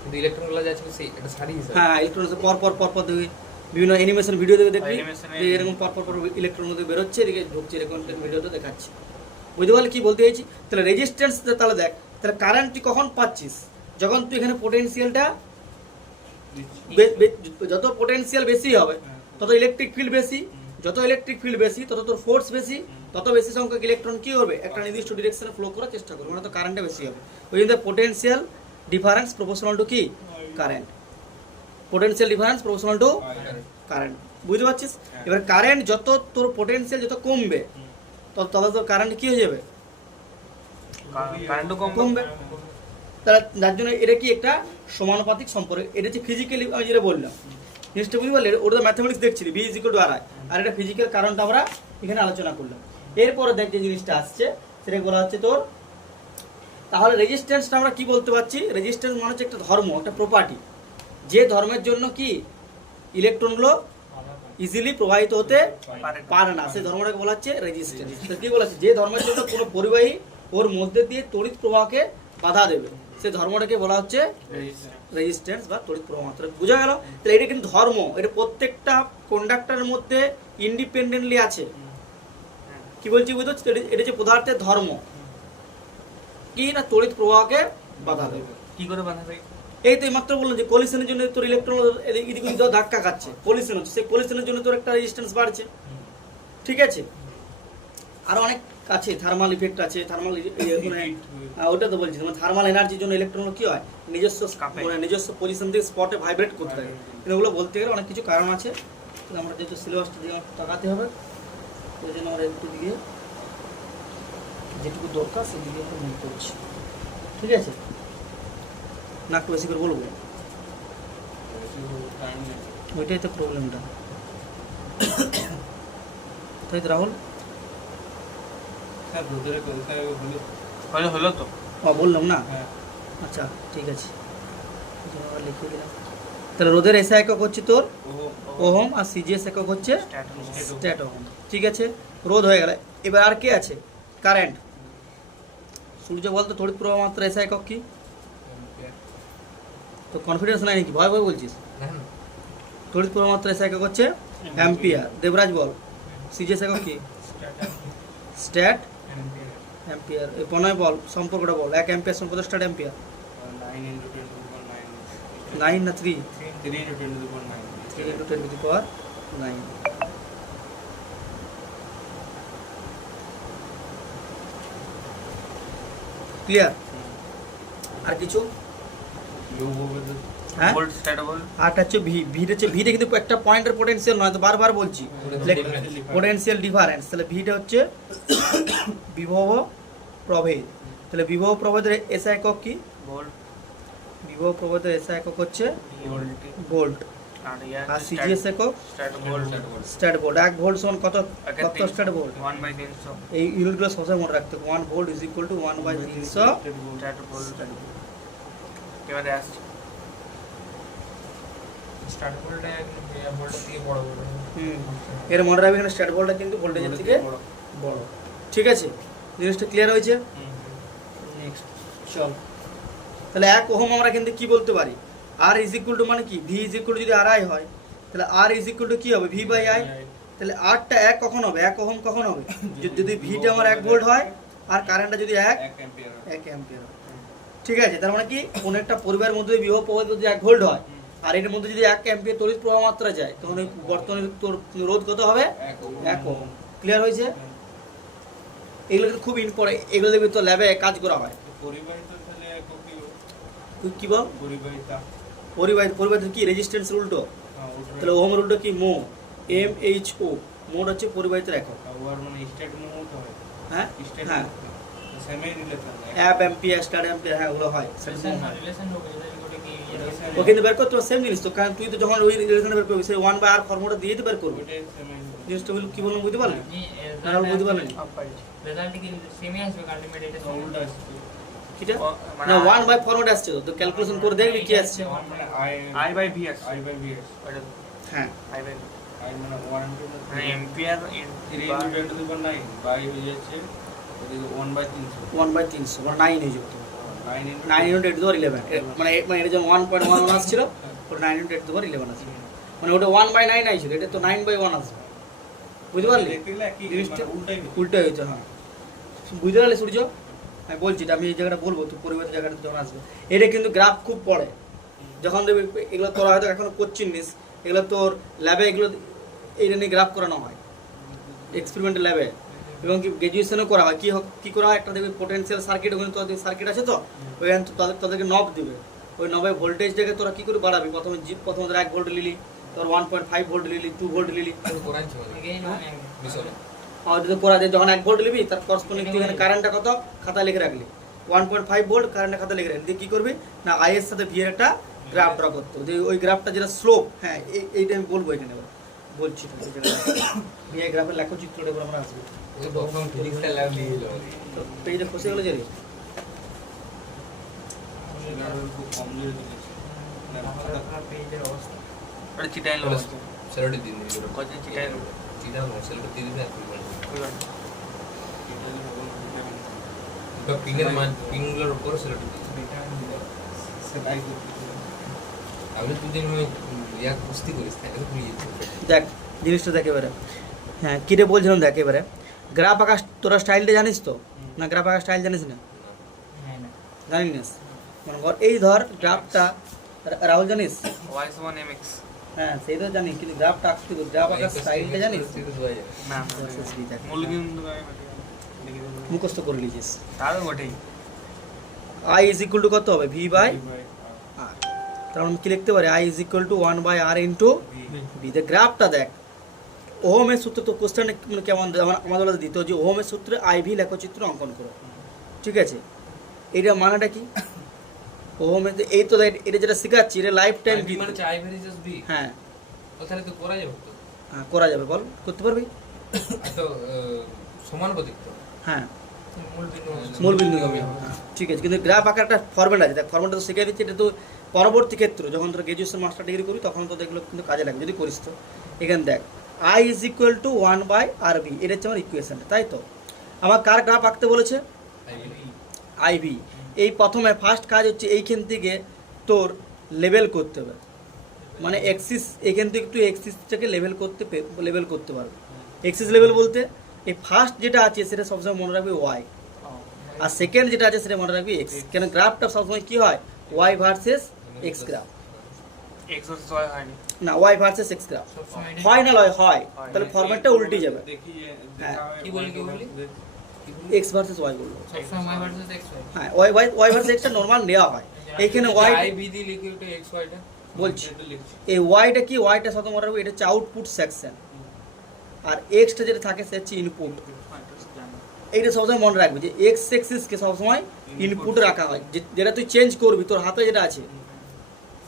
কিন্তু ইলেকট্রনগুলো যা ছিল সেই একটা সারি হিসাবে। হ্যাঁ ইলেকট্রন পর পর পর পর দেখবি, বিভিন্ন অ্যানিমেশন ভিডিও দেখে দেখবি Animation এ- যে এরকম পর পর পর ইলেকট্রন মধ্যে বেরোচ্ছে, এদিকে ঢুকছে, এরকম ভিডিওতে দেখাচ্ছে, বুঝতে পারলি কি বলতে চাইছি। তাহলে রেজিস্ট্যান্স তাহলে দেখ, তাহলে কারেন্ট তুই কখন পাচ্ছিস, যখন তুই এখানে পোটেনশিয়ালটা যত পোটেনশিয়াল বেশি হবে তত ইলেকট্রিক ফিল্ড বেশি, যত ইলেকট্রিক ফিল্ড বেশি তত তোর ফোর্স বেশি, তত বেশি সংখ্যক ইলেকট্রন কি হবে, একটা নির্দিষ্ট ডিরেকশনে ফ্লো করার চেষ্টা করবে, মানে তো কারেন্টটা বেশি হবে। ওই জন্য পোটেনশিয়াল ডিফারেন্স প্রপোর্শনাল টু কি, current, potential difference proportional to current, বুঝতে পারছিস। এবার কারেন্ট যত তোর পোটেনশিয়াল যত কমবে তত তোর কারেন্ট কি হয়ে যাবে, কারেন্টও কমবে। তাহলে যার জন্য এটা কি একটা সমানুপাতিক সম্পর্ক, এটা হচ্ছে ফিজিক্যালি আমি যেটা বললাম জিনিসটা বুঝতে পারলে, ওটা তো ম্যাথামেটিক্স দেখছিলি, V is equal to R I, আর এটা ফিজিক্যাল কারণটা আমরা এখানে আলোচনা করলাম। এরপরে দেখ যে জিনিসটা আসছে সেটা বলা হচ্ছে তোর, তাহলে রেজিস্ট্যান্সটা আমরা কি বলতে পারছি, রেজিস্ট্যান্স মানে হচ্ছে একটা ধর্ম, একটা প্রপার্টি, যে ধর্মের জন্য কি ইলেকট্রনগুলো ইজিলি প্রবাহিত হতে পারে না, সেই ধর্মটাকে বলা হচ্ছে রেজিস্ট্যান্স। কি বলা হচ্ছে, যে ধর্মের জন্য কোনো পরিবাহী ওর মধ্যে দিয়ে তড়িৎ প্রবাহকে বাধা দেবে, সেই ধর্মটাকে বলা হচ্ছে রেজিস্ট্যান্স। রেজিস্ট্যান্স বা তড়িৎ প্রবাহ মাত্রা। বোঝা গেল? তাহলে এটা কিন্তু ধর্ম, এটা প্রত্যেকটা কন্ডাক্টরের মধ্যে ইন্ডিপেন্ডেন্টলি আছে। কি বলছি বুঝতে পারছি? এটা হচ্ছে পদার্থের ধর্ম কি না তড়িৎ প্রবাহকে বাধা দেবে। কি করে বাধা দেয়? এই তো মাত্র বললাম যে কলিশনের জন্য তোর ইলেকট্রন এদিক ওদিক ধাক্কা খাচ্ছে, কলিশন হচ্ছে, সেই কলিশনের জন্য তোর একটা রেজিস্ট্যান্স বাড়ছে। ঠিক আছে, আরো অনেক আছে, থার্মাল ইফেক্ট আছে, থার্মাল ওটা তো বলছি, তোমার থার্মাল এনার্জির জন্য ইলেকট্রন কি হয় নিজস্ব কাঁপে। মানে নিজস্ব পজিশন থেকে স্পটে ভাইব্রেট করতে থাকে। কিন্তু ওগুলো বলতে গেলে অনেক কিছু কারণ আছে। তাহলে আমরা যেহেতু সিলেবাসটা দিকে তাকাতে হবে, ওই জন্য আমরা একটু দিকে যেটুকু দরকার সেদিকে একটু মনে করছি। ঠিক আছে, না একটু বেশি করে বলবো, ওইটাই তো প্রবলেমটা। তাই তো রাহুল? স্যার রোদের কোথায় হলো? হলো তো। বললাম না? হ্যাঁ আচ্ছা ঠিক আছে, এই জন্য আবার লিখে দিলাম। তাহলে রোদের এসআই একক হচ্ছে তোর ওহম, আর সিজিএস একক হচ্ছে স্ট্যাট ওহম। ঠিক আছে, রোধ হয়ে গেল। এবার আর কে আছে? কারেন্ট। সূর্য বলতো তড়িৎ প্রবাহ মাত্রা এসআই একক কি? তো কনফিডেন্স নাই নাকি, ভয় ভয় বলছিস? না না তড়িৎ প্রবাহ মাত্রা এসআই একক হচ্ছে অ্যাম্পিয়ার। দেবরাজ বল সিজিএস একক কি? Stat ampere. এই প্রণয় বল সম্পর্কটা বল, 1 অ্যাম্পিয়ার সমান কত স্ট্যাট অ্যাম্পিয়ার? 9 × 10⁹ 9 না 3? 3 × 10⁹ 3 × 10⁹ 9। ক্লিয়ার? আর কিছু? হ্যাঁ, ভোল্ট স্ট্যাট ভোল্ট। আরটা হচ্ছে ভি। ভিটা হচ্ছে, ভিটা কিন্তু একটা পয়েন্টের পোটেনশিয়াল নয়, তো বারবার বলছি পোটেনশিয়াল ডিফারেন্স। তাহলে ভিটা হচ্ছে বিভব প্রভেদ। তাহলে বিভব প্রভেদের এসআই একক কি? ভোল্ট। বিভব প্রভেদের এসআই একক হচ্ছে ভোল্ট। ভোল্ট। আর সিজিএস একক stat volt. Stat volt. 1 volt সমান কত কত স্ট্যাট ভোল্ট? 1/300 এই ইউনিটগুলো সবসময় মনে রাখতে হবে। 1 volt is equal two 1/300 stat volt. এবারে আসছে স্টার্ট ভোল্টে ভোল্টের থেকে বড় বড় এর মনে রাখবে এখানে স্ট্যাট ভোল্টটা কিন্তু ভোল্টেজের থেকে বড়। ঠিক আছে, জিনিসটা ক্লিয়ার হয়েছে? নেক্সট চল। তাহলে 1 ওহম আমরা কিন্তু কি বলতে পারি? আর ইজ ইকুয়াল টু মানে কি? ভি ইজ ইকুয়াল টু যদি আর আই হয়, তাহলে আর ইজ ইকুয়াল টু কি হবে? V by I. তাহলে আরটা 1 কখন হবে? 1 ওহম কখন হবে? যদি ভিটা আমার 1 ভোল্ট হয় আর কারেন্টটা যদি 1 অ্যাম্পিয়ার। অ্যাম্পিয়ার হয়। ঠিক আছে, তার মানে কি কোন একটা পরিবারের মধ্যে বিভব প্রবাহ যদি 1 ভোল্ট হয় আর এর মধ্যে যদি 1 অ্যাম্পিয়ার তড়িৎ প্রবাহ মাত্রা যায়, তখন ওই বর্তমানের তোর রোধ কত হবে? 1 ওহম। ক্লিয়ার হয়েছে? এগুলো কিন্তু খুব ইম্পর্টেন্ট, এগুলো দেখবি তো ল্যাবে কাজ করা হয়। পরিবাহিত তাহলে একক কি হবে? তুই কি বল? পরিবাহিতা। পরিবাহিত কি? রেজিস্ট্যান্স উল্টো। হ্যাঁ ওটা। তাহলে ওহমের উল্টো কি? মো। MHO। মোড হচ্ছে পরিবাহিতের একক। ওয়ার মানে স্টেট মোড হয়। হ্যাঁ স্টেট হ্যাঁ, semi relation. App ampere star ampere, হ্যাঁ ওগুলো হয়। রিলেশন হবে এটা কোটে কি ও কিন্তু বের করতে সেম জিনিস তো, কারণ তুই তো যখন ওই রিলেশন বের করবি সেই 1/r ফর্মুলা দিয়ে তো বের করবি। ওটাই সেমি। জিনিসটা হলো কি বললাম বুঝতে পারলি? নি না বুঝতে পারলি? রেজাল্ট কি সেমি আসবে আলটিমেট এটা উল্টা আসছে। কিটা মানে না 1/, ফর্মুলা আসছে তো ক্যালকুলেশন করে দেখবি কি আসছে। মানে I by V আসছে। I by V আসছে। ওটা হ্যাঁ I by V। I মানে 1 মানে এম্পিয়ার 3 × 10⁹ বাই হয়ে যাচ্ছে এদিকে 1/300 1/300 মানে 9 হয়ে যেত। 9 9 × 10⁻11 মানে মানে এটা যেমন 1.11 আসছিল ওটা 9 × 10⁻11 আসবে, মানে ওটা 1/9 আইছিল, এটা তো 9/1 আসবে। বুঝতে পারলি? দেখতে গেলে একই জিনিসটা মানে উল্টাই হচ্ছে। উল্টো হয়েছে। হ্যাঁ বুঝতে পারলি সূর্য? আমি বলছি এটা, আমি এই জায়গাটা বলবো তুই পরিবর্তন জায়গাটা যখন আসবে। এটা কিন্তু গ্রাফ খুব পড়ে, যখন দেখবি এগুলো তোর হয়তো এখনো করছিস, এগুলো তোর ল্যাবে এগুলো এইটা নিয়ে গ্রাফ করানো হয় এক্সপেরিমেন্টাল ল্যাবে, এবং কি গ্র্যাজুয়েশনও করা হয়। কি করা হয়, একটা দেখবি পোটেনশিয়াল সার্কিট, ওখানে তোদের সার্কিট আছে তো, ওইখানে তাদেরকে নব দিবে, ওই নবে ভোল্টেজটাকে তোরা কি করে বাড়াবি? প্রথমে 1 ভোল্ট নিলি, তোর 1.5 ভোল্ট নিলি, 2 ভোল্ট নিলি, কোরআন ছিল বিষয় আর যদি করা যায় যখন 1 ভোল্ট নিবি তার করসপন্ডিং তুই এখানে কারেন্টটা কত খাতা লিখে রাখলি, 1.5 ভোল্ট কারেন্টের খাতা লিখে রাখলি, দিয়ে কি করবি না আই এর সাথে ভি এর একটা গ্রাফ ড্র করতে হবে। ওই গ্রাফটা যেটা স্লোপ, হ্যাঁ এইটা আমি বলবো এখানে, বলছি ভি এর গ্রাফের লেখচিত্রটা এবার আমরা আসবো। ওই প্রথম ফিজিক্সটা ল্যাব দিয়ে দিল তো পেজটা খসে গেল যে রে, সিনারিও খুব কম দিয়ে দিয়েছে। পেজের অবস্থা ওটা চিটাই লো। সেলটি দিন দিল কত চিটাই লো? চিটা না সেলটি দিয়ে দিলে আপনি বলেন কইবা তো পিনের মান পিনগুলোর উপর সেলটি দিন সেলাই করতে তাহলে তুই যেন ইয়া কুস্তি করিস তাই না ভুলে যাচ্ছিস দেখ জিনিসটা দেখ এবারে, হ্যাঁ কী রে বলছিলাম, দেখ এবারে গ্রাফ আঁকা তোরা স্টাইলটা জানিস তো? না গ্রাফ আঁকা স্টাইল জানিস না? জানিস? মনে কর এই ধর গ্রাফটা, রাহুল জানিস? y1mx হ্যাঁ সেই তো জানি, কিন্তু গ্রাফটা আঁকতে গ্রাফ আঁকার স্টাইলটা জানিস? না মূল বিন্দু মুখস্থ করে লিখিস। তারও বটেই আই ইজ ইকুয়াল টু কত হবে? V by R. তার মানে কি লিখতে পারি? I is equal to 1 R into V. গ্রাফটা দেখ, ওহমের সূত্র তো কোশ্চেন মানে কেমন আমাদের দিত যে ওহমের সূত্রে আইভি লেখচিত্র অঙ্কন করো, ঠিক আছে? এটা মানেটা কি? ওহমের এই তো দেখ, এটা যেটা শেখাচ্ছি এটা লাইফ টাইম ভি, মানে আই ভেরিজেস ভি। হ্যাঁ তাহলে তো করা যাবে তো। হ্যাঁ করা যাবে, বল করতে পারবি? তো সমান প্রতীক তো। হ্যাঁ মূল বিন্দু মূল বিন্দু হবে, হ্যাঁ ঠিক আছে। কিন্তু গ্রাফ আঁকার একটা ফর্মেট আছে, দেখ ফর্মেটটা তো শিখিয়ে দিচ্ছি। এটা তো পরবর্তী ক্ষেত্রে যখন তোর গ্রাজুয়েশন মাস্টার ডিগ্রি করবি তখন তো দেখলো কিন্তু কাজে লাগবে যদি করিস তো। এখানে দেখ I is equal two 1/RV, এটা হচ্ছে আমার ইকুয়েশন, তাই তো? আমার কার গ্রাফ আঁকতে বলেছে? আইভি। এই প্রথমে ফার্স্ট কাজ হচ্ছে এইখান থেকে তোর লেভেল করতে হবে, মানে এক্সিস এখান থেকে তুই এক্সিসটাকে লেভেল করতে পারবে। এক্সিস লেভেল বলতে এই ফার্স্ট যেটা আছে সেটা সবসময় মনে রাখবি ওয়াই, আর সেকেন্ড যেটা আছে সেটা মনে রাখবি এক্স। কেন গ্রাফটা সবসময় কি হয়? Y versus X graph, x versus y হয়নি না ওয়াই ভার্সেস এক্স গ্রাফ হয় না, হয় হয়, তাহলে ফরম্যাটটা উল্টে যাবে। দেখি যে হ্যাঁ। কি বলি? এক্স ভার্সেস ওয়াই বলবো, সবসময় y ভার্সেস x y। হ্যাঁ ওয়াই ভার্সেস এক্সটা নর্মাল নেওয়া হয়। এইখানে ওয়াই আই ভি দি লিখে ওটা x y টা বলছি, এই ওয়াইটা কি? ওয়াইটা সাথে মনে রাখবো এটা হচ্ছে আউটপুট সেকশন, আর এক্সটা যেটা থাকে সে হচ্ছে ইনপুট। এইটা সবসময় মনে রাখবি যে এক্স এক্সিসকে সবসময় ইনপুট রাখা হয়, যেটা তুই চেঞ্জ করবি তোর হাতে যেটা আছে,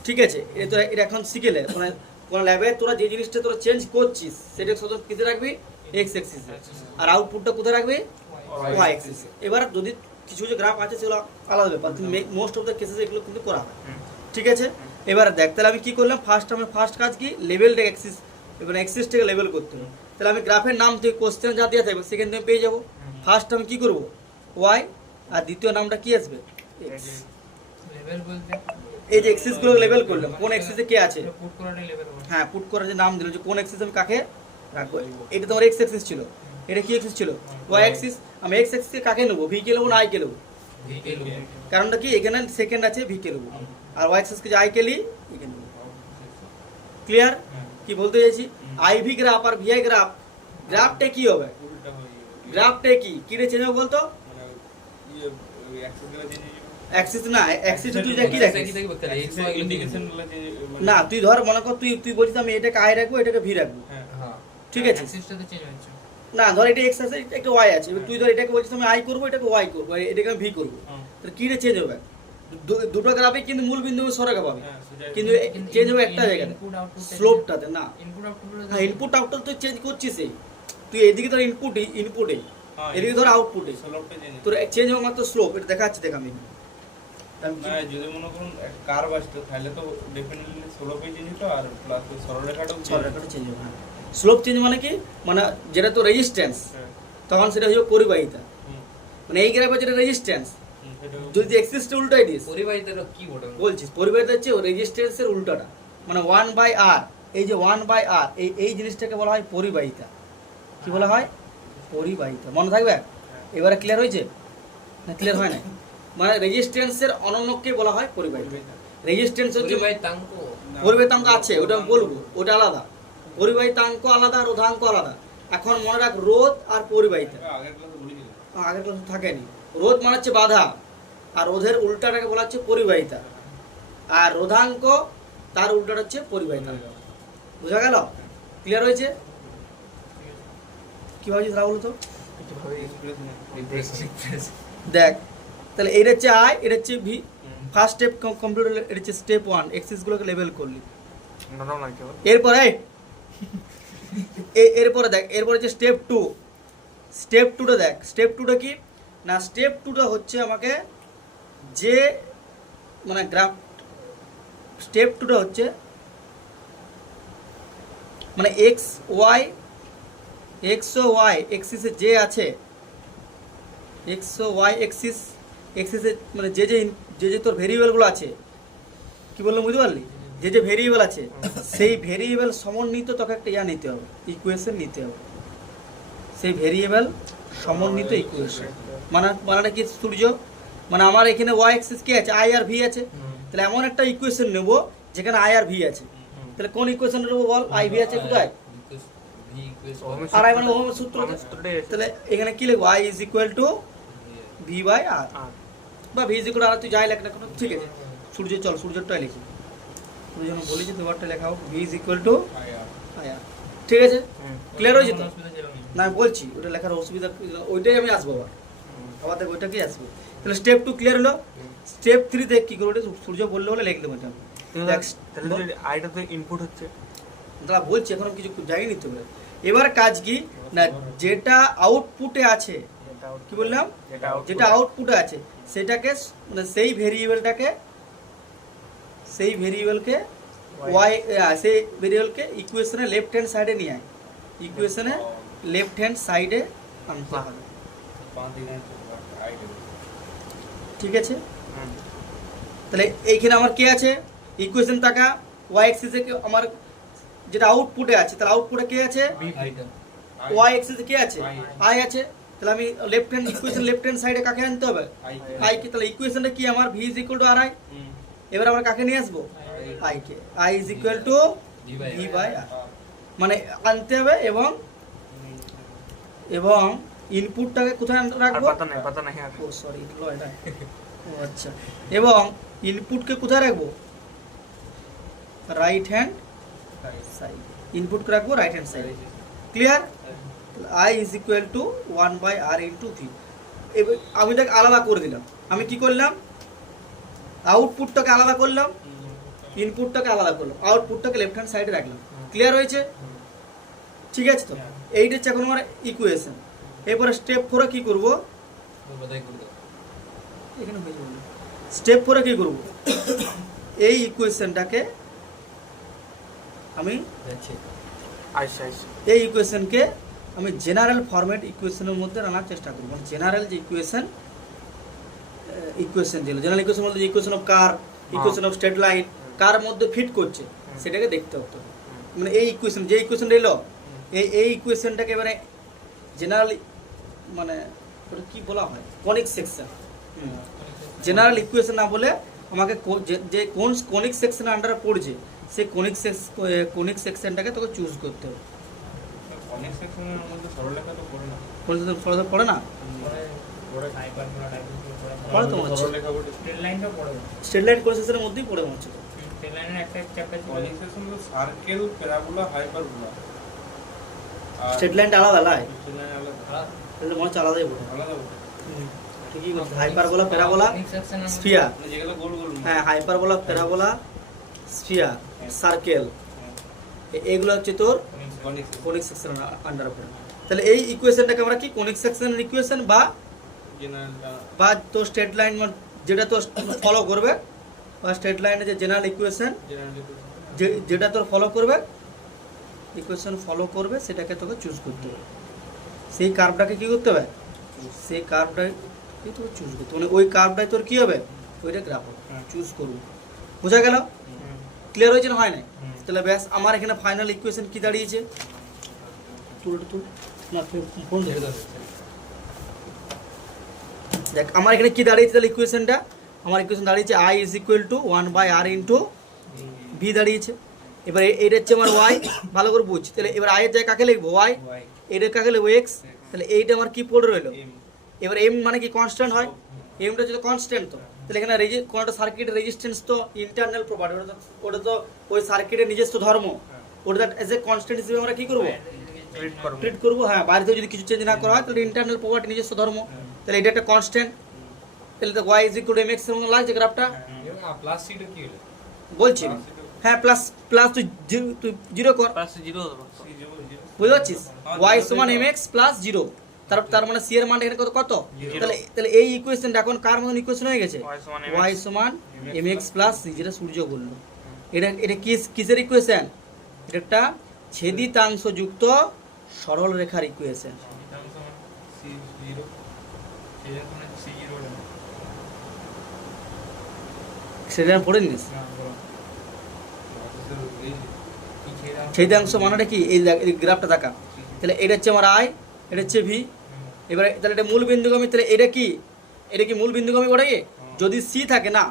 ঠিক আছে? এটা এটা এখন শিখেলে মানে কোনো ল্যাবে তোরা যে জিনিসটা তোরা চেঞ্জ করছিস সেটা সবসময় কিসে রাখবি? এক্স এক্সিসে, আর আউটপুটটা কোথায় রাখবি? ওয়াই এক্সিসে। এবার যদি কিছু যে গ্রাফ আছে সেগুলো আলাদা ব্যাপার, কিন্তু মোস্ট অফ দ্য কেসেস এগুলো কিন্তু করা হয়, ঠিক আছে? এবার দেখ তাহলে আমি কি করলাম, ফার্স্ট কাজ কি? লেভেলটা এক্সিস, এবার এক্সিসটাকে লেভেল করতে হবে। তাহলে আমি গ্রাফের নাম থেকে কোশ্চেন যা দেওয়া থাকবে সেখান থেকে পেয়ে যাবো। ফার্স্ট আমি কি করব? ওয়াই, আর দ্বিতীয় নামটা কি আসবে? এক্স। লেভেল বলতে এই যে এক্সিস গুলো লেভেল করলাম, কোন এক্সিসে কে আছে, পুট করাটা লেভেল হবে। হ্যাঁ পুট করার যে নাম দিল যে কোন এক্সিস আমি কাকে রাখবো। এটা তোমার এক্স এক্সিস ছিল, এটা কি এক্সিস ছিল? Y axis. আমি এক্স এক্সিসকে কাকে নেবো? ভি কে নেবো না আই কে নেবো? ভি কে নেবো। কারণটা কি? এখানে সেকেন্ড আছে, ভি কে নেবো, আর ওয়াই এক্সিসকে যে আই কে লি একে নেবো। ক্লিয়ার? কি বলতে চাইছি? আইভি গ্রাফ আর ভিআই গ্রাফ, গ্রাফটা কি হবে? উল্টা হয়ে যাবে। গ্রাফটা কি রে চেঞ্জ হবে বলতো? মানে ইয়ে অ্যাক্সেস গুলো চেঞ্জ হয়ে যাবে। অ্যাক্সিস না, অ্যাক্সিস তুই যা কি কি রাখিস? দেখবো তাহলে x y ইন্ডিকেশন গুলো চেঞ্জ না তুই ধর মনে কর তুই বলছিস আমি এটাকে আই রাখবো এটাকে ভি রাখবো, হ্যাঁ হ্যাঁ ঠিক আছে? অ্যাক্সেসটা তো চেঞ্জ হচ্ছে। না ধর এটা এক্স আছে একটা ওয়াই আছে, এবার তুই ধর এটাকে বলছিস আমি আই করবো এটাকে ওয়াই করবো এটাকে আমি ভি করবো, হ্যাঁ, তাহলে কি রে চেঞ্জ হবে? দুটো গ্রাফে কিন্তু মূল বিন্দু সরাকে পাবে, হ্যাঁ, সেটাই। কিন্তু চেঞ্জ হবে একটা জায়গাতে, ইনপুট আউটপুট স্লোপটাতে না। ইনপুট আউটপুট হ্যাঁ ইনপুট আউটপুট তুই চেঞ্জ করছিস, তুই এদিকে ধর ইনপুটে হ্যাঁ, এদিকে ধর আউটপুটে, স্লোপটা চেঞ্জ তোর চেঞ্জ হবে মাত্র স্লোপ। এটা দেখাচ্ছি, দেখ আমি না যদি মনে করুন কার আসতো তাহলে তো ডেফিনেটলি স্লোপে চেঞ্জ হতো আর প্লাস সরলরেখাটাও সরলরেখাটা চেঞ্জ হবে। হ্যাঁ স্লোপ চেঞ্জ মানে কি? মানে যেটা তো রেজিস্ট্যান্স তখন সেটা হচ্ছে পরিবাহিতা, মানে এই গ্রাফে যেটা রেজিস্ট্যান্স যদি এক্সিসটা উল্টাই দিস, পরিবাহিতার কি বলে বলছিস পরিবাহিতা হচ্ছে রেজিস্ট্যান্সের উল্টাটা, মানে 1/r। এই যে 1/r এই জিনিসটাকে বলা হয় পরিবাহিতা। কি বলা হয়? পরিবাহিতা। মনে থাকবে? এবারে ক্লিয়ার হয়েছে না ক্লিয়ার হয় না? মানে রেজিস্ট্যান্সের অনন্যকে বলা হয় পরিবাহিতা। রেজিস্ট্যান্স হচ্ছে পরিবাহিতাঙ্ক পরিবাহিতাঙ্ক আছে, ওটা আমি বলবো, ওটা আলাদা। পরিবাহিতাঙ্ক আলাদা, রোধাঙ্ক আলাদা। এখন মনে রাখ রোধ আর পরিবাহিতা আগের ক্লাসে বলেছিলাম। আগের ক্লাসে থাকেনি। রোধ মানে হচ্ছে বাধা, আর রোধের উল্টাটাকে বলা হচ্ছে পরিবাহিতা, আর রোধাঙ্ক তার উল্টাটা হচ্ছে পরিবাহিতা। বুঝা গেল? ক্লিয়ার হয়েছে? কি ভাবছিস রাহুল? তো দেখ তাহলে এটা হচ্ছে আই, এটা হচ্ছে ভি। ফার্স্ট স্টেপ কমপ্লিট হলো, এটা হচ্ছে স্টেপ 1, এক্সিসগুলোকে লেভেল করলি। নরম লাগে এরপরে এরপরে দেখ, এরপরে হচ্ছে স্টেপ 2। স্টেপ 2টা দেখ, স্টেপ 2টা কি না? স্টেপ 2টা হচ্ছে আমাকে যে মানে গ্রাফ, স্টেপ 2টা হচ্ছে মানে এক্স ও ওয়াই এক্সিসে যে আছে, এক্স ও ওয়াই এক্সিসে মানে যে তোর ভেরিয়েবলগুলো আছে কি বললাম বুঝতে পারলি? যে যে ভেরিয়েবল আছে সেই ভেরিয়েবল সমন্বিত তোকে একটা ইয়া নিতে হবে, ইকুয়েশন নিতে হবে। সেই ভেরিয়েবল সমন্বিত ইকুয়েশন মানেটা কি সূর্য, মানে আমার এখানে ওয়াই অ্যাক্সিস কি আছে, আই আর ভি আছে, তাহলে এমন একটা ইকুয়েশন নেব যেখানে আই আর ভি আছে। তাহলে কোন ইকুয়েশন নেব বল? আই ভি আছে কোথায়? আর আই মানে ওহমের সূত্র আছে। তাহলে এখানে কি লিখবো? I is equal to V by R, বা ভি ইজ ইকুয়াল আর, তুই যাই লেখ না কোনো, ঠিক আছে। সূর্য চল সূর্যটাই লিখি, তুই যেন বলি যে দুবারটা লেখা হোক, V is equal to I R, ঠিক আছে? ক্লিয়ার হয়েছে তো? না আমি বলছি ওটা লেখার অসুবিধা, ওইটাই আমি আসবো আবার দেখ ওইটাকেই আসবো। তাহলে স্টেপ 2 ক্লিয়ার হলো। স্টেপ 3 দেখ কি করে, সূর্য বললে বলে লিখে দেবো এটা। তাহলে আইটা তো ইনপুট হচ্ছে, দাদা বলছি এখন কিছু জায়গায় নিতে হবে। এবার কাজ কি না, যেটা আউটপুটে আছে, কি বললাম, যেটা আউটপুটে আছে সেটাকে মানে সেই ভেরিয়েবলকে ইকুয়েশনে লেফট হ্যান্ড সাইডে নিয়ে আয়, ইকুয়েশনে লেফট হ্যান্ড সাইডে আনতে হবে, ঠিক আছে? তাহলে এইখানে আমার কি আছে, ইকুয়েশন টাকা ওয়াই এক্সিসে আমার যেটা আউটপুটে আছে, তাহলে আউটপুটে কি আছে, ওয়াই এক্সিসে কি আছে, আই আছে। তাহলে আমি left hand equation left hand সাইডে কাকে আনতে হবে, আই কে। তাহলে ইকুয়েশনটা কি আমার, V is equal to R I. এবার আমরা কাকে নিয়ে আসবো, আই কে। I is equal to V by R মানে আনতে হবে। এবং ইনপুটটাকে কোথায় রাখবো, পাতা নাই আর ও সরি এটা, ও আচ্ছা। এবং ইনপুটকে কোথায় রাখবো, রাইট হ্যান্ড সাইড, ইনপুটকে রাখবো রাইট হ্যান্ড সাইডে। Clear? I is equal to 1 by R into V. এবার আমি এটাকে আলাদা করে দিলাম। আমি কি করলাম, আউটপুটটাকে আলাদা করলাম, ইনপুটটাকে আলাদা করলাম, আউটপুটটাকে লেফট হ্যান্ড সাইডে রাখলাম। ক্লিয়ার হয়েছে? ঠিক আছে তো? এইটা হচ্ছে এখন আমার ইকুয়েশন। এরপরে স্টেপ 4 কি করব, এখানে হয়ে যাবে। স্টেপ 4 কি করব, এই ইকুয়েশনটাকে আমি এই ইকুয়েশনকে আমি জেনারেল ফরম্যাট ইকুয়েশনের মধ্যে আনার চেষ্টা করব। মানে জেনারেল যে ইকুয়েশন যেগুলো জেনারেল ইকুয়েশন বলতে ইকুয়েশন অফ কার, ইকুয়েশন অফ স্ট্রেট লাইন কার মধ্যে ফিট করছে সেটাকে দেখতে হতো। মানে এই ইকুয়েশন যে ইকুয়েশনটা এলো, এই ইকুয়েশনটাকে এবারে জেনারেল মানে ওটা কি বলা হয়, কনিক সেকশন। জেনারেল ইকুয়েশন না বলে আমাকে যে কোন কনিক সেকশনের আন্ডারে পড়ছে সেই কনিক সেকশনটাকে তোকে চুজ করতে হবে। অনেক সেকশনের মধ্যে সরলরেখা তো পড়ে না, পড়ে না, পড়ে তো মনে হচ্ছে সরলরেখা বলতে স্ট্রেট লাইনটা পড়ে না। স্ট্রেট লাইন কোন সেকশনের মধ্যেই পড়ে মনে হচ্ছে। স্ট্রেট লাইনের একটা চ্যাপ্টার ছিল, অনেক সেকশন হলো সার্কেল, প্যারাবোলা, হাইপারবোলা। আর স্ট্রেট লাইনটা আলাদা লাই, স্ট্রেট লাইন আলাদা তাহলে মনে হচ্ছে আলাদাই পড়ে। আলাদা বলতে ঠিকই বলছিস, হাইপারবোলা, প্যারাবোলা, অনেক সেকশনের স্ফিয়ার। মানে যেগুলো গোল গোল হ্যাঁ, হাইপারবোলা, প্যারাবোলা, স্ফিয়ার, সার্কেল, এইগুলো হচ্ছে তোর অনেক কোনিক সেকশনের আন্ডারে পড়ে। তাহলে এই ইকুয়েশনটাকে আমরা কি কোনিক সেকশনের ইকুয়েশন জেনারেল বা তোর স্ট্রেট লাইন যেটা তোর ফলো করবে, বা স্ট্রেট লাইনের যে জেনারেল ইকুয়েশন যেটা তোর ফলো করবে, ইকুয়েশন ফলো করবে সেটাকে তোকে চুজ করতে হবে। সেই কার্ভটাকে কি করতে হবে, সেই কার্ভটাই তোকে চুজ করতে হবে। মানে ওই কার্ভটাই তোর কি হবে, ওইটা গ্রাফ হবে, চুজ করবো। বোঝা গেল? ক্লিয়ার হয়েছে না হয় না? তাহলে ব্যাস আমার এখানে ফাইনাল ইকুয়েশন কি দাঁড়িয়েছে, তুল না ফোন ধরে দেখ আমার এখানে কি দাঁড়িয়েছে। তাহলে ইকুয়েশনটা আমার ইকুয়েশন দাঁড়িয়েছে I is equal to 1 by R into V দাঁড়িয়েছে। এবার এটা হচ্ছে আমার ওয়াই, ভালো করে বুঝছি। তাহলে এবার আই এর জায়গায় কাকে লিখবো, ওয়াই, এটা কাকে লিখবো, এক্স। তাহলে এইটা আমার কি পড়ে রইলো, এবার এম মানে কি কনস্ট্যান্ট হয়, এমটা হচ্ছে কনস্ট্যান্ট। তো তাহলে এখানে কোনটা সার্কিটের রেজিস্ট্যান্স তো ইন্টারনাল প্রপার্টি, ওটা তো ওই সার্কিটের নিজস্ব ধর্ম, ওটা এজ এ কনস্ট্যান্ট হিসেবে আমরা কি করবো, ট্রিট করবো। হ্যাঁ, বাইরে থেকে যদি কিছু চেঞ্জ না করা হয় তাহলে ইন্টারনাল প্রপার্টি নিজস্ব ধর্ম। তাহলে এটা একটা কনস্ট্যান্ট। তাহলে তো Y is equal to M X এর মতো লাগছে গ্রাফটা, প্লাস সিটা কি হলো, বলছি না? হ্যাঁ, প্লাস তুই জিরো কর, প্লাস 0 বুঝতে পারছিস? ওয়াই সমান এমএক্স প্লাস 0, তার মানে সি এর মান এখানে কত। তাহলে এই ইকুয়েশনটা এখন কার মতন ইকুয়েশন হয়ে গেছে, ওয়াই সমান এমএক্স প্লাস সি, যেটা সূর্য বললো। এটা কিসের ইকুয়েশন, এটা একটা ছেদিতাংশ যুক্ত সরল রেখার ইকুয়েশন। সেটা পড়ে নিস, তো এই ছেদিদাংশ মানেটা কি, এই গ্রাফটা দেখা, তাহলে এটা হচ্ছে আমার আই, এটা হচ্ছে ভি। এবারে তাহলে এটা মূল বিন্দুগামী, তাহলে এটা কি মূল বিন্দুগামী বটে কি? যদি সি থাকে না,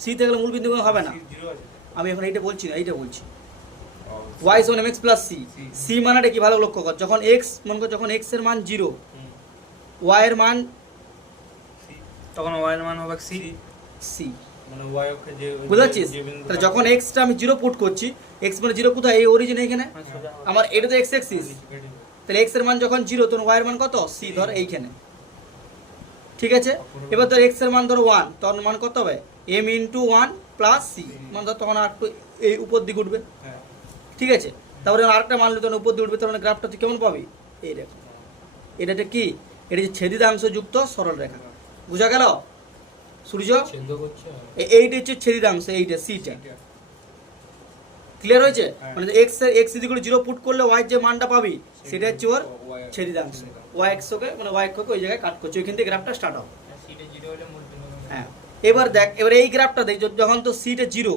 সি থাকলে মূল বিন্দুগামী হবে না। জিরো আছে। আমি এখন এইটা বলছি না, এইটা বলছি ও, ওয়াই সমান M X plus C. C. C মানেটা কি ভালো লক্ষ্য কর, যখন এক্স মনে কর, যখন এক্স এর মান 0, হুম, ওয়াই এর মান সি। তখন ওয়াই এর মান হবে সি। সি, মানে ওয়াই অক্ষে যে বুঝতে পারছিস? যে বিন্দু তাহলে যখন এক্সটা আমি 0 পুট করছি, এক্স মানে 0 কোথায়, এই অরিজিন এইখানে, আমার এটা তো এক্স অ্যাক্সিস, তাহলে এক্স এর মান যখন 0 তখন ওয়াই এর মান কত, সি ধর এইখানে, ঠিক আছে? এবার ধর এক্স এর মান ধর 1, তখন মান কত হবে, এম ইন্টু 1 প্লাস সি, মানে ধর তখন আর একটু এই উপর দিকে উঠবে, হ্যাঁ, ঠিক আছে? তারপরে আরেকটা মানলে তখন উপর দিকে উঠবে, তখন গ্রাফটা তুই কেমন পাবি, এই রেখা। এটা কি, এটা যে ছেদিদাংশ যুক্ত সরল রেখা, বুঝা গেল সূর্য? ছেদ করছে আর এইটা হচ্ছে ছেদিদাংশ, এইটা সিটা ক্লিয়ার হয়েছে? হ্যাঁ। মানে এক্স ইকুয়াল 0 পুট করলে ওয়াই যে মানটা পাবি সেটা হচ্ছে ওর ছেদিদাংশ। ওয়াই এক্সকে মানে ওয়াই অক্ষকে ওই জায়গায় কাট করছে, ওইখান থেকে গ্রাফটা স্টার্ট হবে। সিটা 0 হলে মূল বিন্দুগামী। হ্যাঁ, এবার দেখ, এবার এই গ্রাফটা দেখ, যখন তো সিটা 0,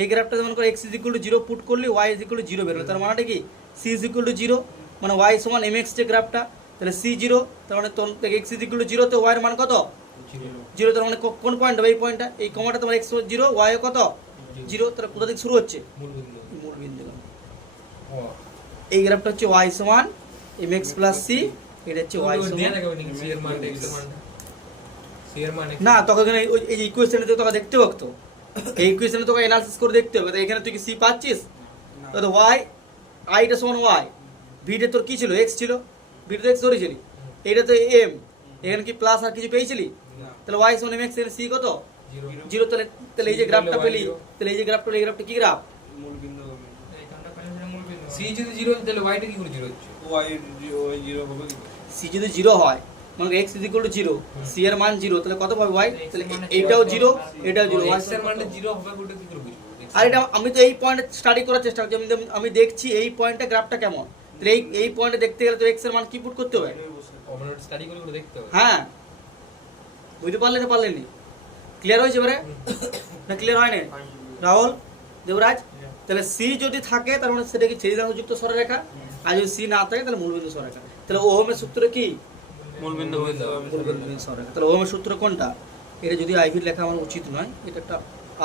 এই গ্রাফটা যেমন করে এক্স ইকুয়াল 0 পুট করলে ওয়াই ইকুয়াল 0 বেরোলো, তার মানেটা কি, সি ইকুয়াল 0, মানে ওয়াই সমান এম এক্স যে গ্রাফটা, তাহলে সি 0, তার মানে তোর এক্স ইকুয়াল 0 তো ওয়াই এর মান কত, 0, তার মানে কোন পয়েন্ট হবে, এই পয়েন্টটা, এই কমাটা তোমার এক্স 0, ওয়াই কত 0, তাহলে কোথা থেকে শুরু হচ্ছে, মূল বিন্দু। মূল বিন্দু। ও এই গ্রাফটা হচ্ছে ওয়াই সমান এম এক্স প্লাস সি, এটা হচ্ছে ওয়াই ওই সমান, দেয়া থাকে ওই সি এর মান x এর মান, সি এর মান না তখন এখানে এই যে ইকুয়েশনে তো তোকে দেখতে হবে, তো এই ইকুয়েশনে তোকে অ্যানালিসিস করে দেখতে হবে। তো এখানে তুই কি সি পাচ্ছিস, তো ওয়াই আইটা সমান ওয়াই, ভিটা তোর কি ছিল, এক্স ছিল, ভিটা তো এক্স ধরেছিলি, এইটা তো এম, এখানে কি প্লাস আর কিছু পেয়েছিলি, না, তাহলে ওয়াই সমান এম এক্স, এর সি কত 0 0, তাহলে তাহলে এই যে C গ্রাফটা হলে পেলি, Y0 তাহলে এই যে গ্রাফটা, এই গ্রাফটা কি গ্রাফ, মূল বিন্দু হবে। এইখানটা পেলে সেটা মূল বিন্দুগামী। সি যদি 0 হয় তাহলে y টা কি করে 0 হচ্ছে? ওয়াই জিরো হবে কি? সি যদি 0 হয়, মানে X is equal to 0, C এর মান 0, তাহলে কত পাবে ওয়াই, তাহলে এইটাও 0, এটাও 0, x এর মানটা 0 হবে কোটা কি করে বুঝবো? আর এটা আমি তো এই পয়েন্টে স্টাডি করার চেষ্টা করছি, আমি দেখছি এই পয়েন্টে গ্রাফটা কেমন, তাহলে এই পয়েন্টে দেখতে গেলে তো এক্স এর মান কি পুট করতে হবে, কমন স্টাডি করে করে দেখতে হবে। হ্যাঁ, বুঝতে পারলে না পারলেনি, ক্লিয়ার হয়েছে এবারে না, ক্লিয়ার হয় না রাহুল দেবরাজ? তাহলে সি যদি থাকে তার মানে সেটা কি ছেদিদাংশযুক্ত সরলরেখা, আর যদি সি না থাকে তাহলে মূলবিন্দু সরলরেখা। তাহলে ওহমের সূত্র কি, মূল বিন্দু মূলবিন্দু সরলরেখা। তাহলে ওহমের সূত্র কোনটা, এটা যদি আইভি লেখা আমার উচিত নয়, এটা একটা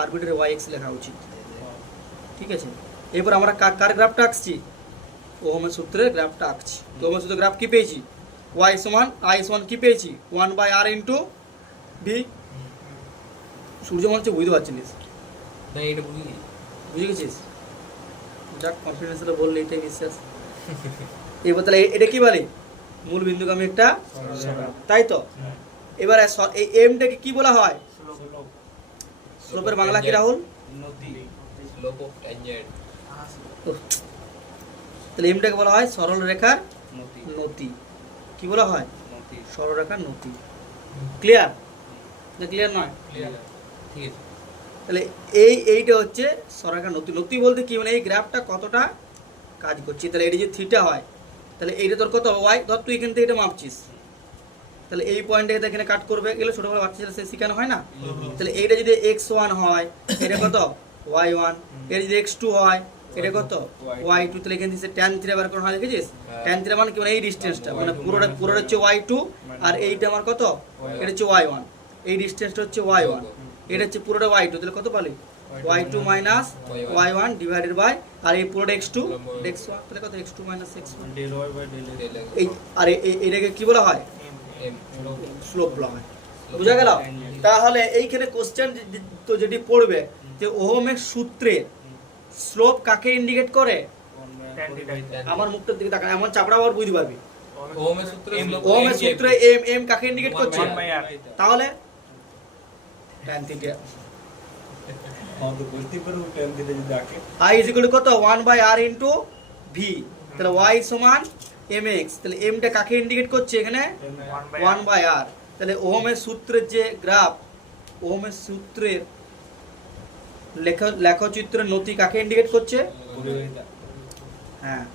আরবিটারি ওয়াই এক্স লেখা উচিত, ঠিক আছে? এরপর আমরা কার গ্রাফটা আঁকছি, ওহমের সূত্রের গ্রাফটা আঁকছি। তো ওহমের সূত্রে গ্রাফ কি পেয়েছি, ওয়াই সমান আই সমান কি পেয়েছি, 1/r ইন্টু ভি। সূর্য মনে হচ্ছে বুঝতে পারছিস, না এটা বুঝি বুঝে গেছিস? যাক, কনফিডেন্স বললে এটাই বিশ্বাস। এবার তাহলে এটা কি বলে, মূল বিন্দুগামী একটা সরলরেখা, তাই তো? এবার এই এমটাকে কি বলা হয়, স্লোপের বাংলা কি রাহুল? নদী। Slope of tangent. তাহলে এমটাকে বলা হয় সরল রেখার নদী। নতি। কি বলা হয়, নদী। সরল রেখার নতি। ক্লিয়ার না ক্লিয়ার নয়? ক্লিয়ার ঠিক আছে। তাহলে এইটা হচ্ছে সরলরেখার নতি। নতি বলতে কি, মানে এই গ্রাফটা কতটা কাজ করছে। তাহলে এটা যদি থিটা হয়, তাহলে এইটা তোর কত ওয়াই, ধর তুই এখান থেকে এটা মাপছিস, তাহলে এই পয়েন্টে এখানে কাট করবে, এগুলো ছোটবেলা বাচ্চা ছেলে সে শিখানো হয় না? তাহলে এইটা যদি x1 হয়, এটা কত y1, এটা যদি x2 হয়, এটা কত y2, তাহলে এখান থেকে tan থিটা বার করা হয়, দেখেছিস? tan থিটা মানে কি, মানে এই ডিসটেন্সটা, মানে পুরোটা হচ্ছে y2, আর এইটা আমার কত, এটা হচ্ছে y1, এই ডিসটেন্সটা হচ্ছে y1, এটা হচ্ছে পুরোটা y2, তাহলে কত পালি, y2 minus y1 divided by, আর এই পুরোটা x2 x1, তাহলে কত x2 minus x1, del Y by del X. এই আর এটাকে কি বলা হয়, এম স্লোপ বলা হয়। বুঝা গেল? তাহলে এইখানে কোশ্চেন তো যেটি পড়বে যে ওহমের সূত্রে স্লোপ কাকে ইন্ডিকেট করে, আমার মুখটার দিকে তাকান, এমন চাপড়া আবার বুঝতে পারবি। ওহমের সূত্রে স্লোপ ওহমের সূত্রে এম কাকে ইন্ডিকেট করছে, 1/r তাহলে tan থিটা হ্যাঁ, তো বলতে পারবো টেন দিতে যদি আঁকে। i ইজ ইকুয়াল টু কত, 1/r ইনটু v, তাহলে y সমান mx, তাহলে m টা কাকে ইন্ডিকেট করছে এখানে, 1/r। তাহলে ওহমের সূত্রের যে গ্রাফ, ওহমের সূত্রের লেখচিত্রের নতি কাকে ইন্ডিকেট করছে, পরিবাহিতা। হ্যাঁ,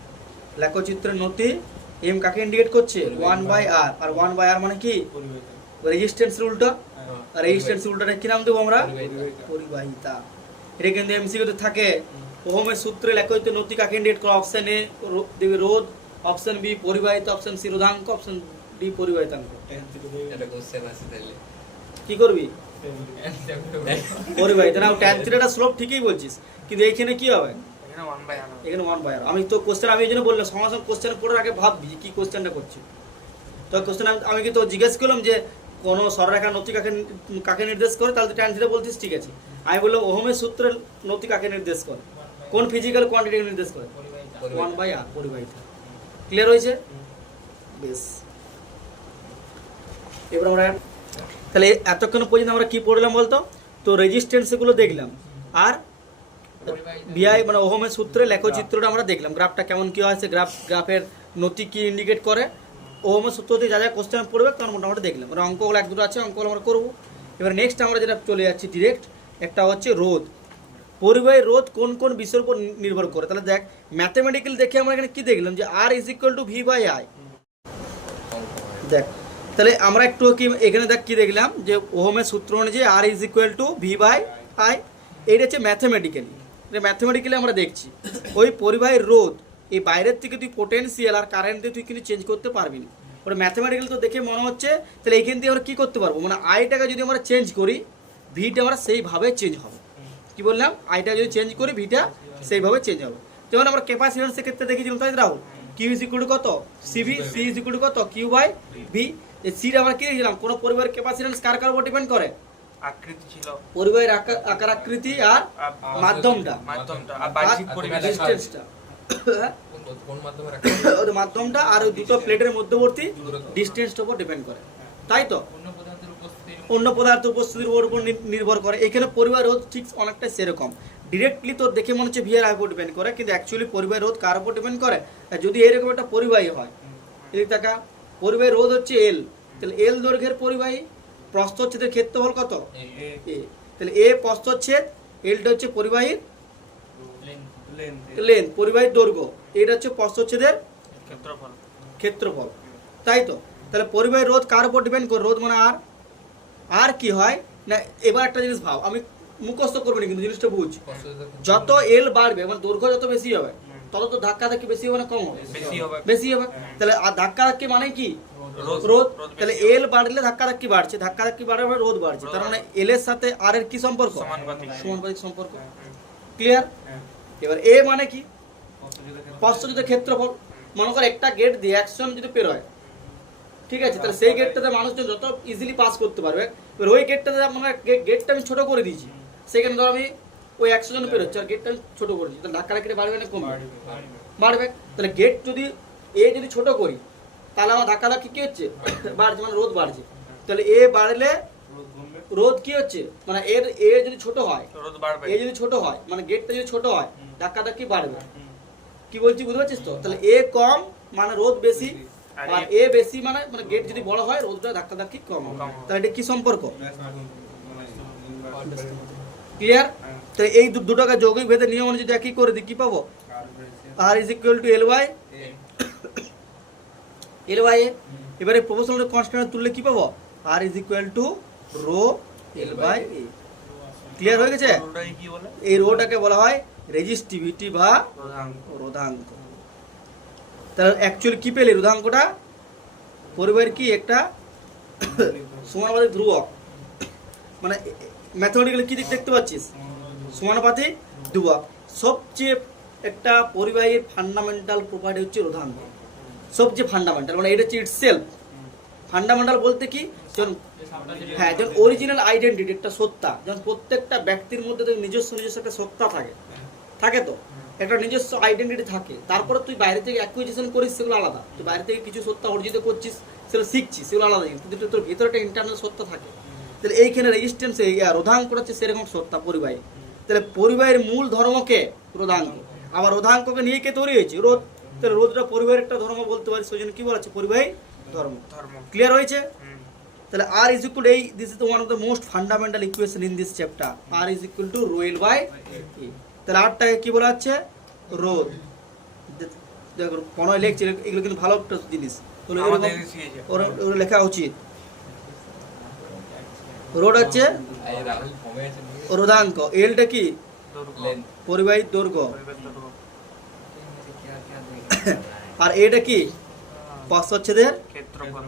লেখচিত্রের নতি m কাকে ইন্ডিকেট করছে, 1/r, আর 1/r মানে কি, পরিবাহিতা। রেজিস্ট্যান্স উল্টো, হ্যাঁ, আর রেজিস্ট্যান্স উল্টোটা কি নাম দেবো আমরা, পরিবাহিতা। পরিবাহিতা। এটা কিন্তু এমসিকিউ তে থাকে, ওহমের সূত্রে লেখিত নতি কাকে ইন্ডিকেট করে? অপশন এ দেবে রোধ, অপশন বি পরিবাহিত, অপশন সি রোধাঙ্ক, অপশন ডি পরিবাহিতাঙ্ক। এটা কোশ্চেন আছে তাইলে কি করবি? পরিবাহিত না, ট্যান থিটাটা স্লোপ ঠিকই বলছিস, কিন্তু এইখানে কি হবে? এখানে 1/r হবে। এখানে 1/r। আমি তো কোশ্চেন আমি এই জন্য বললাম সঙ্গে সঙ্গে কোশ্চেন পড়ার আগে ভাববি যে কি কোশ্চেনটা করছি। তো কোশ্চেন আমি কি তো জিজ্ঞেস করলাম যে কোন সরলরেখা নতি কাকে কাকে নির্দেশ করে, তাহলে ট্যান থিটা বলছিস, ঠিক আছে। আমি বললাম ওহমের সূত্রের নতি কাকে নির্দেশ করে, কোন ফিজিক্যাল কোয়ান্টিটিকে নির্দেশ করে? 1/r, পরিবাহিতা। ক্লিয়ার হয়েছে? বেশ, এবার আমরা তাহলে এতক্ষণ পর্যন্ত আমরা কি পড়লাম বলতো? তো রেজিস্ট্যান্স এগুলো দেখলাম, আর ভিআই মানে ওহমের সূত্রে লেখচিত্রটা আমরা দেখলাম, গ্রাফটা কেমন কি হয়েছে, গ্রাফের নতি কি ইন্ডিকেট করে, ওহমের সূত্র দিয়ে যা যা কোশ্চেন পড়বে তখন মোটামুটি দেখলাম। মানে অঙ্কগুলো এক দুটো আছে, অঙ্কগুলো আমরা করবো। এবার নেক্সট আমরা যেটা চলে যাচ্ছি ডিরেক্ট, একটা হচ্ছে রোধ। পরিবাহী রোধ কোন কোন বিষয়ের উপর নির্ভর করে? তাহলে দেখ, ম্যাথমেটিক্যাল দেখে আমরা এখানে কি দেখলাম যে R is equal to V by I. দেখ তাহলে আমরা একটু কি এখানে দেখ কি দেখলাম যে ওহমের সূত্র অনুযায়ী R is equal to V by I. এইটা হচ্ছে ম্যাথমেটিক্যালি, এটা ম্যাথমেটিক্যালি আমরা দেখছি। ওই পরিবাহী রোধ, এই বাইরের থেকে তুই পোটেনশিয়াল আর কারেন্ট দিয়ে তুই কিন্তু চেঞ্জ করতে পারবি না। ওটা ম্যাথমেটিক্যালি তো দেখে মনে হচ্ছে, তাহলে এইখান দিয়ে আমরা কী করতে পারবো? মানে আইটাকে যদি আমরা চেঞ্জ করি, ভিটা আমরা সেইভাবে চেঞ্জ হবে। কি বললাম? আইটা যদি চেঞ্জ করি, ভিটা সেইভাবে চেঞ্জ হবে। যেমন আমরা ক্যাপাসিট্যান্সের ক্ষেত্রে দেখেছিলাম, তাই Rahul, Q is equal to কত? CV, C is equal to কত? Q by V. এই সিটা আমরা কি দেখছিলাম? কোনো পরিবারের ক্যাপাসিট্যান্স কার কার উপর ডিপেন্ড করে? আকৃতি ছিল, পরিবাহের আকার আকৃতি আর মাধ্যমটা, আর বাহ্যিক পরিবেশ। ডিসটেন্সটা, কোন মাধ্যমে রাখা? ওই মাধ্যমটা আর ওই দুটো প্লেটের মধ্যবর্তী ডিসটেন্সটার উপর ডিপেন্ড করে, তাই তো? অন্য পদার্থের উপস্থিতি অন্য পদার্থ উপস্থিতির উপর নির্ভর করে। এখানে পরিবাহ রোধ ঠিক অনেকটা সেরকম, ডিরেক্টলি তোর দেখে মনে হচ্ছে ভিআর উপর ডিপেন্ড করে, কিন্তু অ্যাকচুয়ালি পরিবাহী রোধ কার উপর ডিপেন্ড করে? যদি এরকম একটা পরিবাহী হয়, এদিক টাকা পরিবাহী রোধ হচ্ছে এল, তাহলে এল দৈর্ঘ্যের পরিবাহী, প্রস্থচ্ছেদের ক্ষেত্রফল কত? এ। তাহলে এ প্রস্থচ্ছেদ, এলটা হচ্ছে পরিবাহীর লেন্থ, পরিবাহীর দৈর্ঘ্য, এটা হচ্ছে প্রস্থচ্ছেদের ক্ষেত্রফল। ক্ষেত্রফল, তাই তো? তাহলে পরিবাহী রোধ কার উপর ডিপেন্ড করে? রোধ মানে আর। আর কি হয় না, এবার একটা জিনিস ভাব, আমি মুখস্থ করবো না কিন্তু জিনিসটা বুঝ। যত এল বাড়বে মানে দৈর্ঘ্য যত বেশি হবে, তত তো ধাক্কা ধাক্কি বেশি হবে না কম হবে? বেশি হবে। বেশি হবে। তাহলে আর ধাক্কা ধাক্কি মানে কি? রোধ। রোধ। রোধ তাহলে বেশি এল বাড়লে ধাক্কা ধাক্কি বাড়ছে, ধাক্কা ধাক্কি বাড়ার মানে রোধ বাড়ছে, তার মানে এল এর সাথে আর এর কি সম্পর্ক? সমানুপাতিক। সমানুপাতিক সম্পর্ক। ক্লিয়ার? এবার এ মানে কি? প্রস্থচ্ছেদের ক্ষেত্রফল। মনে কর একটা গেট দিয়ে 100 জন যদি পেরোয়, ঠিক আছে, তাহলে সেই গেটটাতে মানুষজন যত ইজিলি পাস করতে পারবে। এবার ওই গেটটাতে মানে গেটটা আমি ছোট করে দিয়েছি, সেখানে ধর আমি ওই 100 জন পেরোচ্ছে আর গেটটা আমি ছোট করেছি, তাহলে ধাক্কা ধাক্কি বাড়বে না কমবে? বাড়বে। তাহলে গেট যদি এ যদি ছোট করি, তাহলে আমার ধাক্কা ধাক্কি কি হচ্ছে? বাড়ছে, মানে রোধ বাড়ছে। তাহলে এ বাড়লে রোধ কি হচ্ছে? মানে এর এ যদি ছোট হয়, রোধ বাড়বে। এ যদি ছোট হয় মানে গেটটা যদি ছোট হয়, ধাক্কা ধাক্কি বাড়বে। কি বলছি বুঝতে পারছিস তো? তাহলে এ কম মানে রোধ বেশি, আর এ বেশি মানে মানে গেট যদি বড় হয়, রোধটা ধাক্কা ধাক্কি কম হবে। তাহলে এটা কি সম্পর্ক? ক্লিয়ার? তাহলে এই দুটোকে যৌগিক ভেদের নিয়ম অনুযায়ী যদি একই করে দিই, কি পাবো? R is equal to L by A. এবারে প্রপোর্শনাল কনস্ট্যান্ট তুললে কি পাবো? R is equal to rho L by A. Clear হয়ে গেছে? রোধটাকে কি বলে? এই রোটাকে বলা হয় রেজিস্টিভিটি বা রোধাঙ্ক। রোধাঙ্ক। তাহলে অ্যাকচুয়ালি কি পেলে? রোধাঙ্কটা পরিবাহের কি একটা সমানুপাতিক ধ্রুবক। মানে ম্যাথমেটিক্যালি কি দিক দেখতে পাচ্ছিস? সমানুপাতিক ধ্রুবক। সবচেয়ে একটা পরিবাহীর ফান্ডামেন্টাল প্রপার্টি হচ্ছে রোধাঙ্ক, সবচেয়ে ফান্ডামেন্টাল, মানে এটা হচ্ছে ইটসেলফ। ফান্ডামেন্টাল বলতে কি? হ্যাঁ, যেমন অরিজিনাল আইডেন্টিটি, একটা সত্তা, যেমন প্রত্যেকটা ব্যক্তির মধ্যে নিজস্ব একটা সত্তা থাকে, থাকে তো একটা নিজস্ব আইডেন্টিটি থাকে। তারপরে তুই বাইরে থেকে অ্যাকুইজিশন করিস, সেগুলো আলাদা। তুই বাইরে থেকে কিছু সত্তা অর্জিত করছিস, সেগুলো শিখছিস, সেগুলো আলাদা, কিন্তু তোর ভিতরে একটা ইন্টারনাল সত্তা থাকে। তাহলে এইখানে রেজিস্ট্যান্স রোধাঙ্ক হচ্ছে সেরকম সত্তা পরিবাহী। তাহলে পরিবাহের মূল ধর্মকে রোধাঙ্ক, আবার রোধাঙ্ককে নিয়ে কে তৈরি হয়েছে? রোধ। তাহলে রোধটা পরিবাহের একটা ধর্ম বলতে পারি, সেই জন্য কি বলা হচ্ছে? পরিবাহী ধর্ম। ক্লিয়ার হয়েছে? তাহলে আর ইজ ইকুয়াল এই this is one of the most fundamental equation in this chapter. R is equal to rho L by A. তাহলে আরটাকে কি বলা হচ্ছে? রোধ। দেখো পনেরো লেখছে, এগুলো কিন্তু ভালো একটা জিনিস, তাহলে ওরা লেখা উচিত। রোড হচ্ছে রোধাঙ্ক, এলটা কি? দৈর্ঘ্য লেন্থ পরিবাহীর দৈর্ঘ্য। পরিবেশ দৈর্ঘ্য আর এটা কি প্রস্থচ্ছেদের ক্ষেত্রফল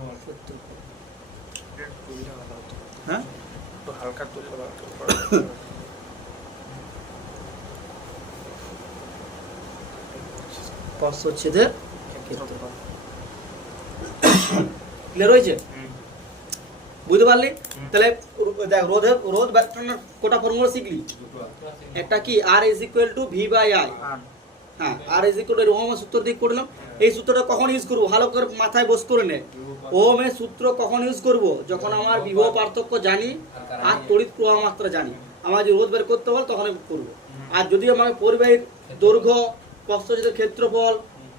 হ্যাঁ একটু হালকা তুললে ভালো হতো। প্রস্থচ্ছেদের ক্ষেত্রফল ক্লিয়ার হয়েছে? হুম। বুঝতে পারলি? হুম। তাহলে দেখ রোধ ব্যাটানোর কোটা ফর্মুলা শিখলি। একটা কি R is equal to V by I. আর হ্যাঁ, আর ইজ ইকুয়াল টু ওহমের সূত্র দিয়ে করলাম। এই সূত্রটা কখন ইউজ করব ভালো করে মাথায় বস করে নে। ওহমের সূত্র কখন ইউজ করব? যখন আমার বিভব পার্থক্য জানি আর তড়িৎ প্রবাহ মাত্রা জানি। আমার যদি রোধ বের করতে বল তখন করব। আর যদি আমাকে পরিবাহীর দৈর্ঘ্য, প্রস্থচ্ছেদের ক্ষেত্রফল,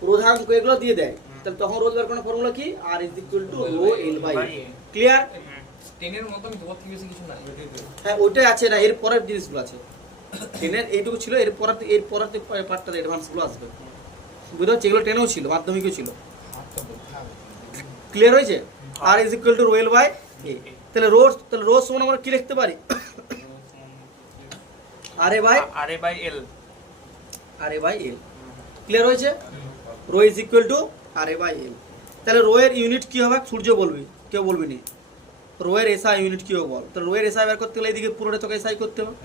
রোধাঙ্ক এগুলো দিয়ে দেয়, তাহলে তখন রোধ বের করার ফর্মুলা কি? R is equal to rho L by A. Clear? টেনের মতন তোমার থেকে বেশি কিছু নাই। হ্যাঁ, ওইটাই আছে না, এর পরের জিনিসগুলো আছে। টেনের এইটুকু ছিল, এর পরের পার্টটা অ্যাডভান্স গুলো আসবে। বুঝতে পারছি? এগুলো টেনেও ছিল, মাধ্যমিকও ছিল। হাতটা বলতে হবে। ক্লিয়ার হয়েছে? R is equal to rho L by A. তাহলে রো সমান আমরা কি লিখতে পারি? R A by L L. Clear হয়েছে? Rho is equal to R A by L. তাহলে রো এর ইউনিট কি হবে? সূর্য বলবি, কেউ বলবি নি। রো এর এসআই ইউনিট কি হবে বল? তো রো এর এসআই বের করতে গেলে এইদিকে পুরোটা তোকে এসআই করতে হবে।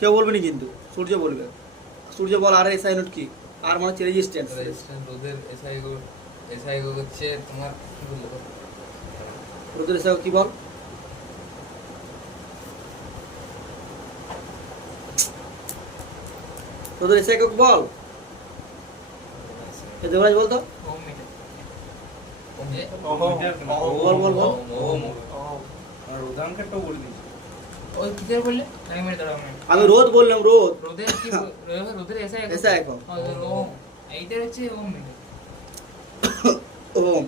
কেউ বলবি নি কিন্তু, সূর্য বলবে। সূর্য বল আর এসআই ইউনিট কি? আর মানে হচ্ছে রেজিস্ট্যান্স। রেজিস্ট্যান্স রোধের এসআই হচ্ছে তোমার কি বলবো? রোধের এসআই কি বল? রোধের এসআই বল। এই দেবরাজ বল তো। ওম মিটার বল বল বল। আর রোধাঙ্কেরটাও বলে দিচ্ছি। ওই কিসের বললে? আমি মেরে দাঁড়াও আমি আমি রোধ বললাম, রোধ রোদের কি রোদের এসআই এসআই একক। ওম এইটা হচ্ছে ohm meter ohm.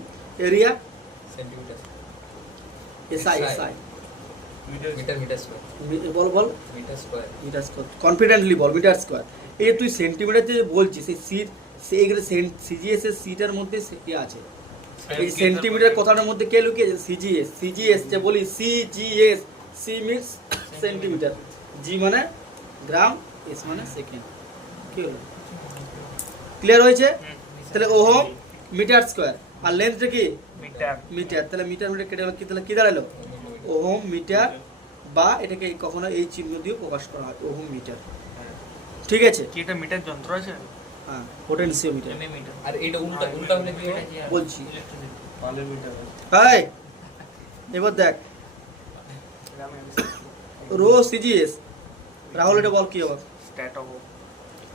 Area centimeter SI SI. Meter square বল বল। Meter square meter square. Confidently বল মিটার স্কয়ার। এই যে তুই সেন্টিমিটার যে বলছিস, সেই সেইগুলো সিজিএস এর সিটার মধ্যে কি আছে? এই সেন্টিমিটার কথাটার মধ্যে কে লুকিয়েছে? সিজিএস। সিজিএস যে বলি সিজিএস, সি মিনস সেন্টিমিটার, জি মানে গ্রাম, এস মানে সেকেন্ড। কি হলো? ক্লিয়ার হয়েছে? তাহলে ওহম মিটার স্কয়ার। আর লেন্থটা কি? Metre metre. তাহলে মিটার কেটে গেল, কি তাহলে কি দাঁড়ালো? ওহম মিটার, বা এটাকে কখনো এই চিহ্ন দিয়ে প্রকাশ করা হয়, ওহম মিটার। ঠিক আছে? কি এটা মিটার যন্ত্র আছে? হ্যাঁ, পোটেনশিওমিটার এমএ মিটার আর এটা উল্টা হলে কি হবে? বলছি। পালে মিটার আছে। হাই, এবার দেখ রো সিজিএস। রাহুল এটা বল কি হবে? স্ট্যাট ওহম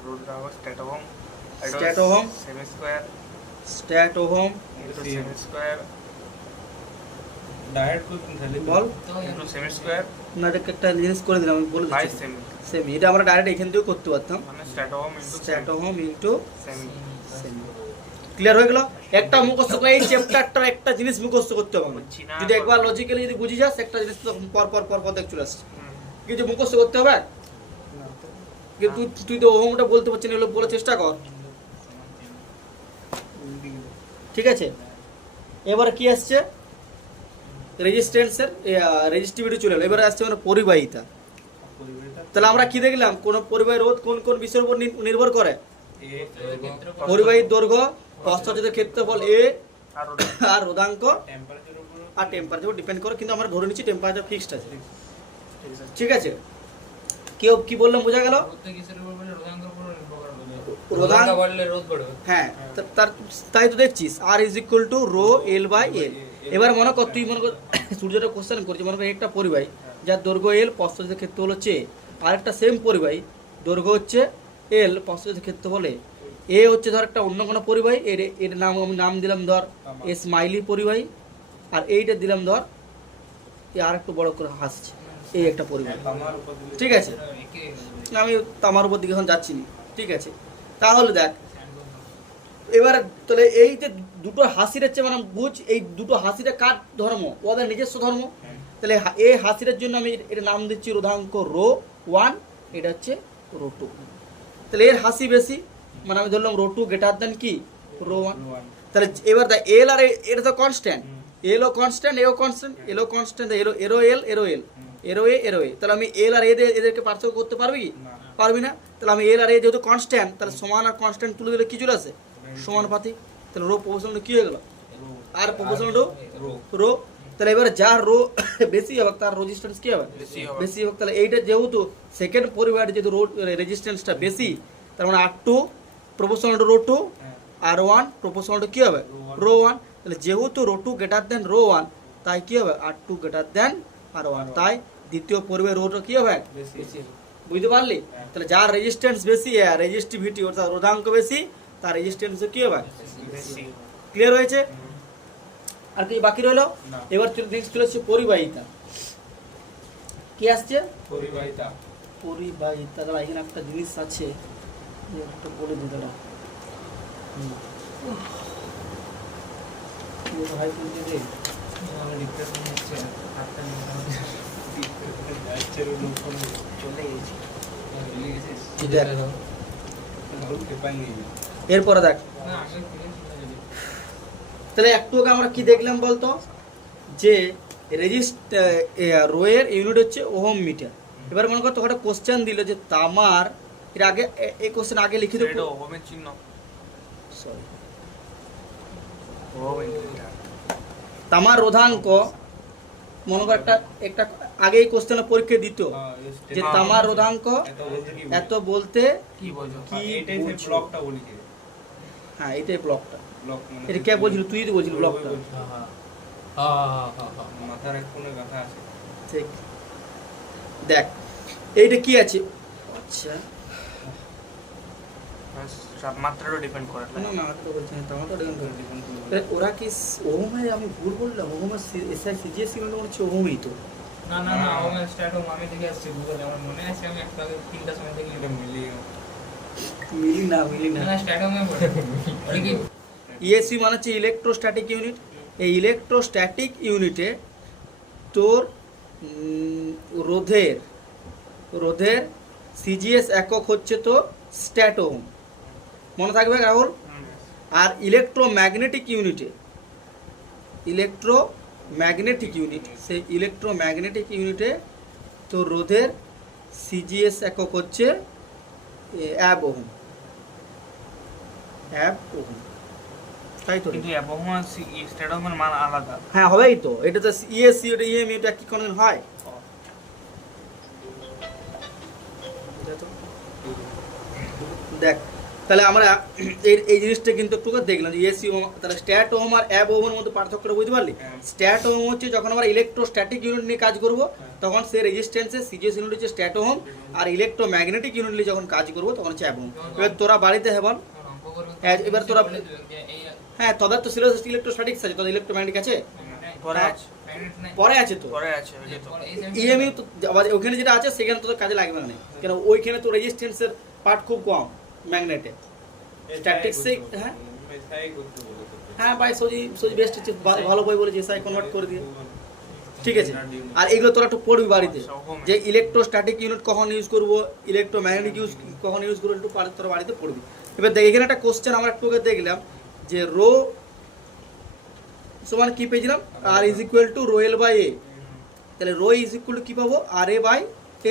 রুট রাখো stat ohm stat ohm, semi square stat ohm into semi square diet করতে তাহলে বল। ইনটু সেমি স্কয়ার না, এটা একটা জিনিস করে দিলাম, আমি বলে বাই দিচ্ছি। সেমি সেমি, এটা আমরা ডাইরেক্ট এখান থেকেও করতে পারতাম। মানে stat ohm into stat ohm into semi semi. Clear হয়ে গেল? একটা মুখস্থ করে এই চ্যাপ্টারটার একটা জিনিস মুখস্থ করতে হবে আমাকে। বুঝছি না। যদি একবার লজিক্যালি যদি বুঝি যাস, একটা জিনিস তো পর পর পর পর দেখ চলে আসছে। কিছু মুখস্থ করতে হবে। কিন্তু তুই তো ওহমটা বলতে পারছিস না, এগুলো বলার চেষ্টা কর। ঠিক আছে? এবারে কি আসছে? রেজিস্ট্যান্সের রেজিস্টিভিটি চলে এলো। এবারে আসছে মানে পরিবাহিতা। তাহলে আমরা কি দেখলাম? কোন পরিবাহী রোধ কোন কোন বিষয়ের উপর নির্ভর করে? পরিবাহীর দৈর্ঘ্য, প্রস্থচ্ছেদের ক্ষেত্রফল এ, আর আর রোধাঙ্ক টেম্পারেচারের উপর আর টেম্পারেচার ডিপেন্ড করে। কিন্তু আমরা ধরে নিচ্ছি টেম্পারেচার ফিক্সড আছে। ঠিক আছে? কেউ কি বললাম বোঝা গেল? রোদটা কিসের উপর বলে রোদাঙ্কের উপর নির্ভর করে রোধাঙ্ক বাড়লে রোধ বাড়বে। হ্যাঁ, তাই তো দেখছিস R is equal to rho L by L. এবার মনে কর, তুই মনে কর সূর্যটা কোশ্চেন করছিস, মনে কর একটা পরিবাহী যার দৈর্ঘ্য এল, প্রস্থচ্ছেদের ক্ষেত্রফল হচ্ছে এ, আর একটা সেম পরিবাহী দৈর্ঘ্য হচ্ছে এল, প্রস্থচ্ছেদের ক্ষেত্রফল এ হচ্ছে ধর একটা অন্য কোনো পরিবাহী, এর নাম আমি নাম দিলাম ধর এ স্মাইলি পরিবাহী, আর এইটা দিলাম ধর এ আর একটু বড় করে হাসছে, এই একটা পরিবাহী। তামার উপর দিলে ঠিক আছে? আমি তামার উপর দিকে এখন যাচ্ছি না। ঠিক আছে? তাহলে দেখ এবার, তাহলে এই যে দুটো হাসির হচ্ছে মানে বুঝ, এই দুটো হাসিটা কার ধর্ম? ওদের নিজস্ব ধর্ম। তাহলে এই হাসিরের জন্য আমি এর নাম দিচ্ছি রোধাঙ্ক রো 1, এটা হচ্ছে রো 2। তাহলে এর হাসি বেশি, মানে আমি ধরলাম রো 2 গ্রেটার দেন কি রো 1। তাহলে এবার দেখ এল আর এটা তো কনস্ট্যান্ট, এলও কনস্ট্যান্ট, এও কনস্ট্যান্ট, এলও কনস্ট্যান্ট, এরো এল, এরো এল, এরো এ, এরো এ। তাহলে আমি এল আর এদেরকে পার্থক্য করতে পারবি? না পারবি না। তাহলে আমি এর আর এ যেহেতু কনস্ট্যান্ট, তাহলে সমান আর কনস্ট্যান্ট তুলে দিলে কি চলে আসে? সমানুপাতিক। তাহলে রো প্রপোর্শনাল কি হয়ে গেল? আর প্রপোর্শনাল টু রো। তাহলে এবারে যার রো বেশি হবে তার রেজিস্ট্যান্স কি হবে? বেশি হবে। বেশি হবে। তাহলে এইটা যেহেতু সেকেন্ড পরিবারের যেহেতু রো রেজিস্ট্যান্সটা বেশি, তার মানে R2 proportional to rho 2, R1 proportional to কি হবে? রো 1। তাহলে যেহেতু রো 2 গ্রেটার দেন রো 1, তাই কি হবে? R2 greater than R1। তাই দ্বিতীয় পরিবারের রোটা কি হবে? বেশি। বুঝতে পারলি? তাহলে যার রেজিস্ট্যান্স বেশি, রেজিস্টিভিটি অর্থাৎ রোধাঙ্ক বেশি, তার রেজিস্ট্যান্স কি হবে? বেশি। ক্লিয়ার হয়েছে? আর কি বাকি রইলো? না। এবার নেক্সট চলে আসছে পরিবাহিতা। কি আসছে? পরিবাহিতা। পরিবাহিতা। দাঁড়া, এখানে একটা জিনিস আছে, যে একটু বলে দিই দাঁড়া। ভাই বলতে দে। আমার ডিপ্রেশন হচ্ছে হাতটা নিয়ে যাচ্ছে রে লোকজন। চলে গেছি। চলে গেছিস দেখ, কাউকে পাইনি। এরপরে দেখ, না আগে ফিরে যদি তাহলে একটু আগে আমরা কি দেখলাম বলতো, যে রোয়ের ইউনিট হচ্ছে ওহম মিটার। এবার মনে কর তোকে একটা কোশ্চেন দিল যে তামার, এর আগে এই কোশ্চেন আগে লিখিত, এটা ওহমের চিহ্ন। Sorry, ohm integrator. তামার রোধাঙ্ক, মনে কর একটা একটা আগে এই কোশ্চেনের পরীক্ষা দিত যে তামার রোধাঙ্ক এত বলতে কি বলছো? কি এটাই সেই বুঝছো? ব্লকটা বলিছে। হ্যাঁ, এটাই ব্লকটা। ব্লক মানে এটা কে বলছিল? তুই তো বলছিলি ব্লকটা। মাথার এক কোণে কথা আছে। ঠিক। দেখ এইটা কি আছে? আচ্ছা, সব মাত্রারও ডিপেন্ড করে। না না, তো বলছি না, তামার তো দেখুন তাহলে ওরা কি ওহমে, আমি ভুল বললাম, ওহমে এসআই সিজিএস ইউনিট হচ্ছে ওহমই তো। না না না ও স্টার্ট হোম আমি দেখে আসছি গুগলে, আমার মনে আছে আমি একটা আগে 3টার সময় দেখি এটা মিলিয়ে মিলি না। না স্টার্ট হোমে পড়ে ঠিকই ইএসি মানে হচ্ছে ইলেকট্রোস্ট্যাটিক ইউনিট। এই ইলেকট্রোস্ট্যাটিক ইউনিটে তোর রোধের সিজিএস একক হচ্ছে তো স্ট্যাট ওহম, মনে থাকবে রাহুল। আর ইলেকট্রোম্যাগনেটিক সেই ইলেকট্রোম্যাগনেটিক ইউনিটে তো রোধের সিজিএস একক হচ্ছে অ্যাব ওহম। তাই তো? কিন্তু ওহম আর স্টেডোমের মান আলাদা। হ্যাঁ, হবেই তো। এটা তো ইএসসি, ওটা ইএম, এটা কি কোনোদিন হয়? দেখ, তাহলে আমরা এই জিনিসটা কিন্তু একটু করে দেখলাম যে ইএসসি, তাহলে স্ট্যাট ওহম আর অ্যাব ওহমের মধ্যে পার্থক্যটা বুঝতে পারলি? স্ট্যাট ওহম হচ্ছে যখন আমরা ইলেকট্রোস্ট্যাটিক ইউনিট নিয়ে কাজ করব, তখন সেই রেজিস্ট্যান্সের সিজিএস ইউনিট হচ্ছে স্ট্যাট ওহম, আর ইলেকট্রোম্যাগনেটিক ইউনিট নিয়ে যখন কাজ করব তখন হচ্ছে অ্যাব ওহম। এবার তোরা বাড়িতে হ্যাঁ বল। অঙ্ক করবে এবার তোরা- এই হ্যাঁ, তোদের তো সিলেবাস ইলেকট্রোস্ট্যাটিক্স আছে, তোদের ইলেকট্রোম্যাগনেটিক আছে, পরে আছে। ম্যাগনেট নাই পরে আছে তো। পরে আছে ওই যে তো। ইএমইউ তো আবার ওখানে যেটা আছে সেখানে তোদের কাজে লাগবে না, কেন ওইখানে তো রেজিস্ট্যান্সের পার্ট খুব কম ম্যাগনেটে। স্ট্যাটিক্সে হ্যাঁ এসআই করতে বলেছে। হ্যাঁ ভাই, সজি বেস্ট হচ্ছে, ভালো বই বলেছে, এসআই কনভার্ট করে দিয়ে। ঠিক আছে, আর এগুলো তোরা একটু পড়বি বাড়িতে, যে ইলেকট্রোস্ট্যাটিক ইউনিট কখন ইউজ করবো, ইলেকট্রোম্যাগনেটিক কখন ইউজ করবো, একটু তোরা বাড়িতে পড়বি। এবার দেখ, এখানে একটা কোশ্চেন আমরা একটু আগে দেখলাম যে রো সমান কি পেয়েছিলাম? R is equal to rho L by A. তাহলে রো ইজ ইকুয়াল টু কি পাবো? আর এ বাই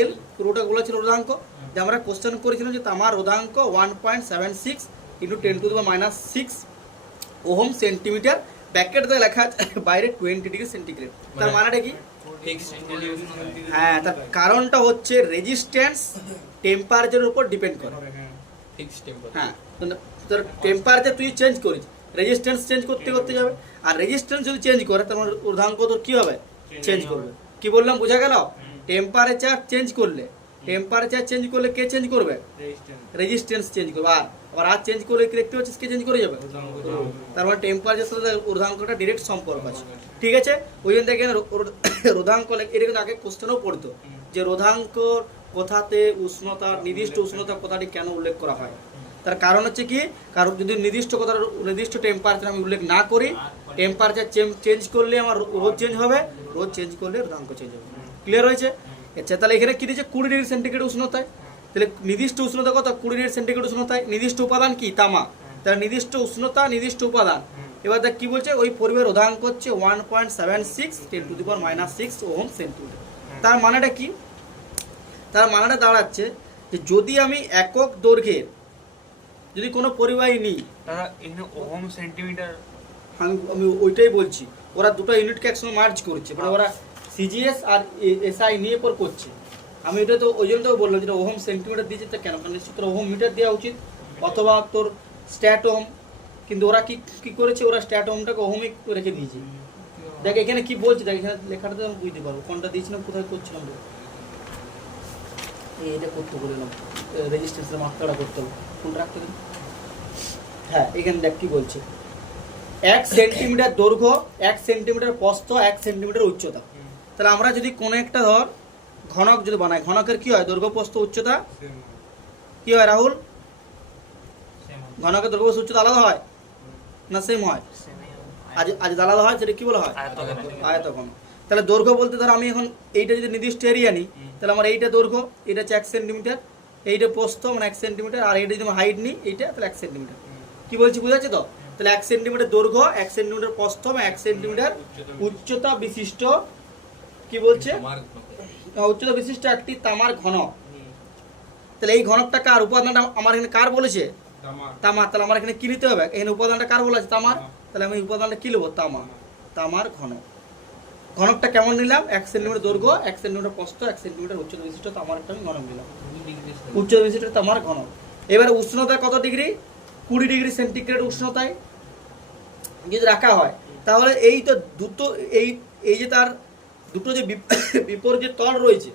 এল। রোটা গুলো ছিল রোধাঙ্ক, যে আমরা কোশ্চেন করেছিলাম যে তামার রোধাঙ্ক 1.76 ইন্টু 10⁻⁶ ওহম সেন্টিমিটার, ব্র্যাকেটে লেখা আছে বাইরে 20 ডিগ্রি সেন্টিগ্রেড। তার মানেটা কি? হ্যাঁ, তার কারণটা হচ্ছে রেজিস্ট্যান্স টেম্পারেচারের উপর ডিপেন্ড করে। Fixed temperature. হ্যাঁ, তোর টেম্পারেচার তুই চেঞ্জ করিস, রেজিস্ট্যান্স চেঞ্জ করতে যাবে, আর রেজিস্ট্যান্স যদি চেঞ্জ করে তার মানে রোধাঙ্ক তোর কি হবে? চেঞ্জ করবে। কি বললাম, বোঝা গেল? টেম্পারেচার চেঞ্জ করলে কে চেঞ্জ করবে? রেজিস্ট্যান্স চেঞ্জ করবে। আবার আর চেঞ্জ করলে কি দেখতে পাচ্ছিস কে চেঞ্জ করে যাবে? তার মানে টেম্পারেচার সাথে রোধাঙ্কটা ডিরেক্ট সম্পর্ক আছে। ঠিক আছে, ওই জন্য দেখেন রোধাঙ্ক এটা কিন্তু আগে কোশ্চেনও পড়তো যে রোধাঙ্ক কথাতে উষ্ণতা, নির্দিষ্ট উষ্ণতা কথাটি কেন উল্লেখ করা হয়। তার কারণ হচ্ছে কি, কারণ যদি নির্দিষ্ট টেম্পারেচার আমি উল্লেখ না করি, টেম্পারেচার চেঞ্জ করলে আমার রোদ চেঞ্জ হবে, রোদ চেঞ্জ করলে রোধাঙ্ক চেঞ্জ হবে। ক্লিয়ার হয়েছে? আচ্ছা, তাহলে এখানে কি দিয়েছে? 20 ডিগ্রি সেন্টিগ্রেড উষ্ণতায়। তাহলে নির্দিষ্ট উষ্ণতা কত? 20 ডিগ্রি সেন্টিগ্রেড উষ্ণতায়। নির্দিষ্ট উপাদান কি? তামা। তাহলে নির্দিষ্ট উষ্ণতা, নির্দিষ্ট উপাদান। এবার দেখ কি বলছে, ওই পরিবের রোধাঙ্ক হচ্ছে 1.76 10⁻⁶ ওহম সেন্টিমিটার। তার মানেটা কি? তার মানেটা দাঁড়াচ্ছে যে যদি আমি একক দৈর্ঘ্যের যদি কোনো পরিবাহী নিই, দাদা এখানে ওহম সেন্টিমিটার আমি ওইটাই বলছি, ওরা দুটো ইউনিটকে একসঙ্গে মার্জ করছে, মানে ওরা সিজিএস আর এসআই নিয়ে পর করছে। আমি এটা তো ওই জন্য তো বললাম যেটা ওহম সেন্টিমিটার দিয়েছে, তা কেন? কারণ নিশ্চিত তোর ওহম মিটার দেওয়া উচিত অথবা তোর স্ট্যাট ওহম, কিন্তু ওরা কি করেছে, ওরা স্ট্যাট ওহমটাকে ওহমিক রেখে দিয়েছে। দেখ এখানে কি বলছে, দেখ এখানে লেখাটা তো আমি বুঝতে পারবো কোনটা দিয়েছিলাম, কোথায় করছিলাম। এটা করতে বললাম, রেজিস্ট্রেশনের মাত্রাটা করতে হবে, কোনটা রাখতে হবে। হ্যাঁ এখানে দেখ কি বলছে, 1 সেন্টিমিটার দৈর্ঘ্য, 1 সেন্টিমিটার প্রস্থ, 1 সেন্টিমিটার উচ্চতা। তাহলে আমরা যদি কোনো একটা ধর ঘনক যদি বানাই, ঘনকের কি হয়, দৈর্ঘ্য প্রস্থ উচ্চতা কি হয় রাহুল? ঘনকের দৈর্ঘ্য প্রস্থ উচ্চতা আলাদা হয় না সেম হয়? আজ আলাদা হয়, সেটা কি বলা হয়? আয়তঘন। তাহলে দৈর্ঘ্য বলতে ধর আমি এখন এইটা যদি নির্দিষ্ট এরিয়া নিই, তাহলে আমার এইটা দৈর্ঘ্য, এটা হচ্ছে 1 সেন্টিমিটার, এইটা প্রস্থ মানে 1 সেন্টিমিটার, আর এইটা যদি আমি হাইট নিই এইটা, তাহলে 1 সেন্টিমিটার। কি বলছি বুঝা যাচ্ছে তো? তাহলে 1 সেন্টিমিটার দৈর্ঘ্য, 1 সেন্টিমিটার প্রস্থ এবং 1 সেন্টিমিটার উচ্চতা বিশিষ্ট কি বলছে, উচ্চতা বিশিষ্ট একটি তামার ঘনক। তাহলে এই ঘনকটা কার, উপাদানটা আমার এখানে কার বলেছে? তামার। তাহলে আমার এখানে কি নিতে হবে? এখানে উপাদানটা কার বলেছে? তামার। তাহলে আমি উপাদানটা কি নেবো? তামার। তামার ঘনক। ঘনকটা কেমন নিলাম? 1 সেন্টিমিটার দৈর্ঘ্য, 1 সেন্টিমিটার প্রস্থ, 1 সেন্টিমিটার উচ্চতা বিশিষ্ট তামার একটা আমি ঘনক নিলাম, উচ্চতা বিশিষ্ট তামার ঘনক। এবারে উষ্ণতা কত ডিগ্রি? 20 ডিগ্রি সেন্টিগ্রেড উষ্ণতায় যদি রাখা হয়, তাহলে এই তো দুটো এই যে তার দুটো যে বিপরীত যে তল রয়েছে,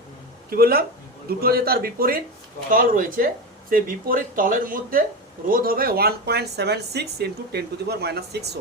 কি বললাম, দুটো যে তার বিপরীত তল রয়েছে, সেই বিপরীত তলের মধ্যে রোধ হবে 1.76 × 10⁻⁶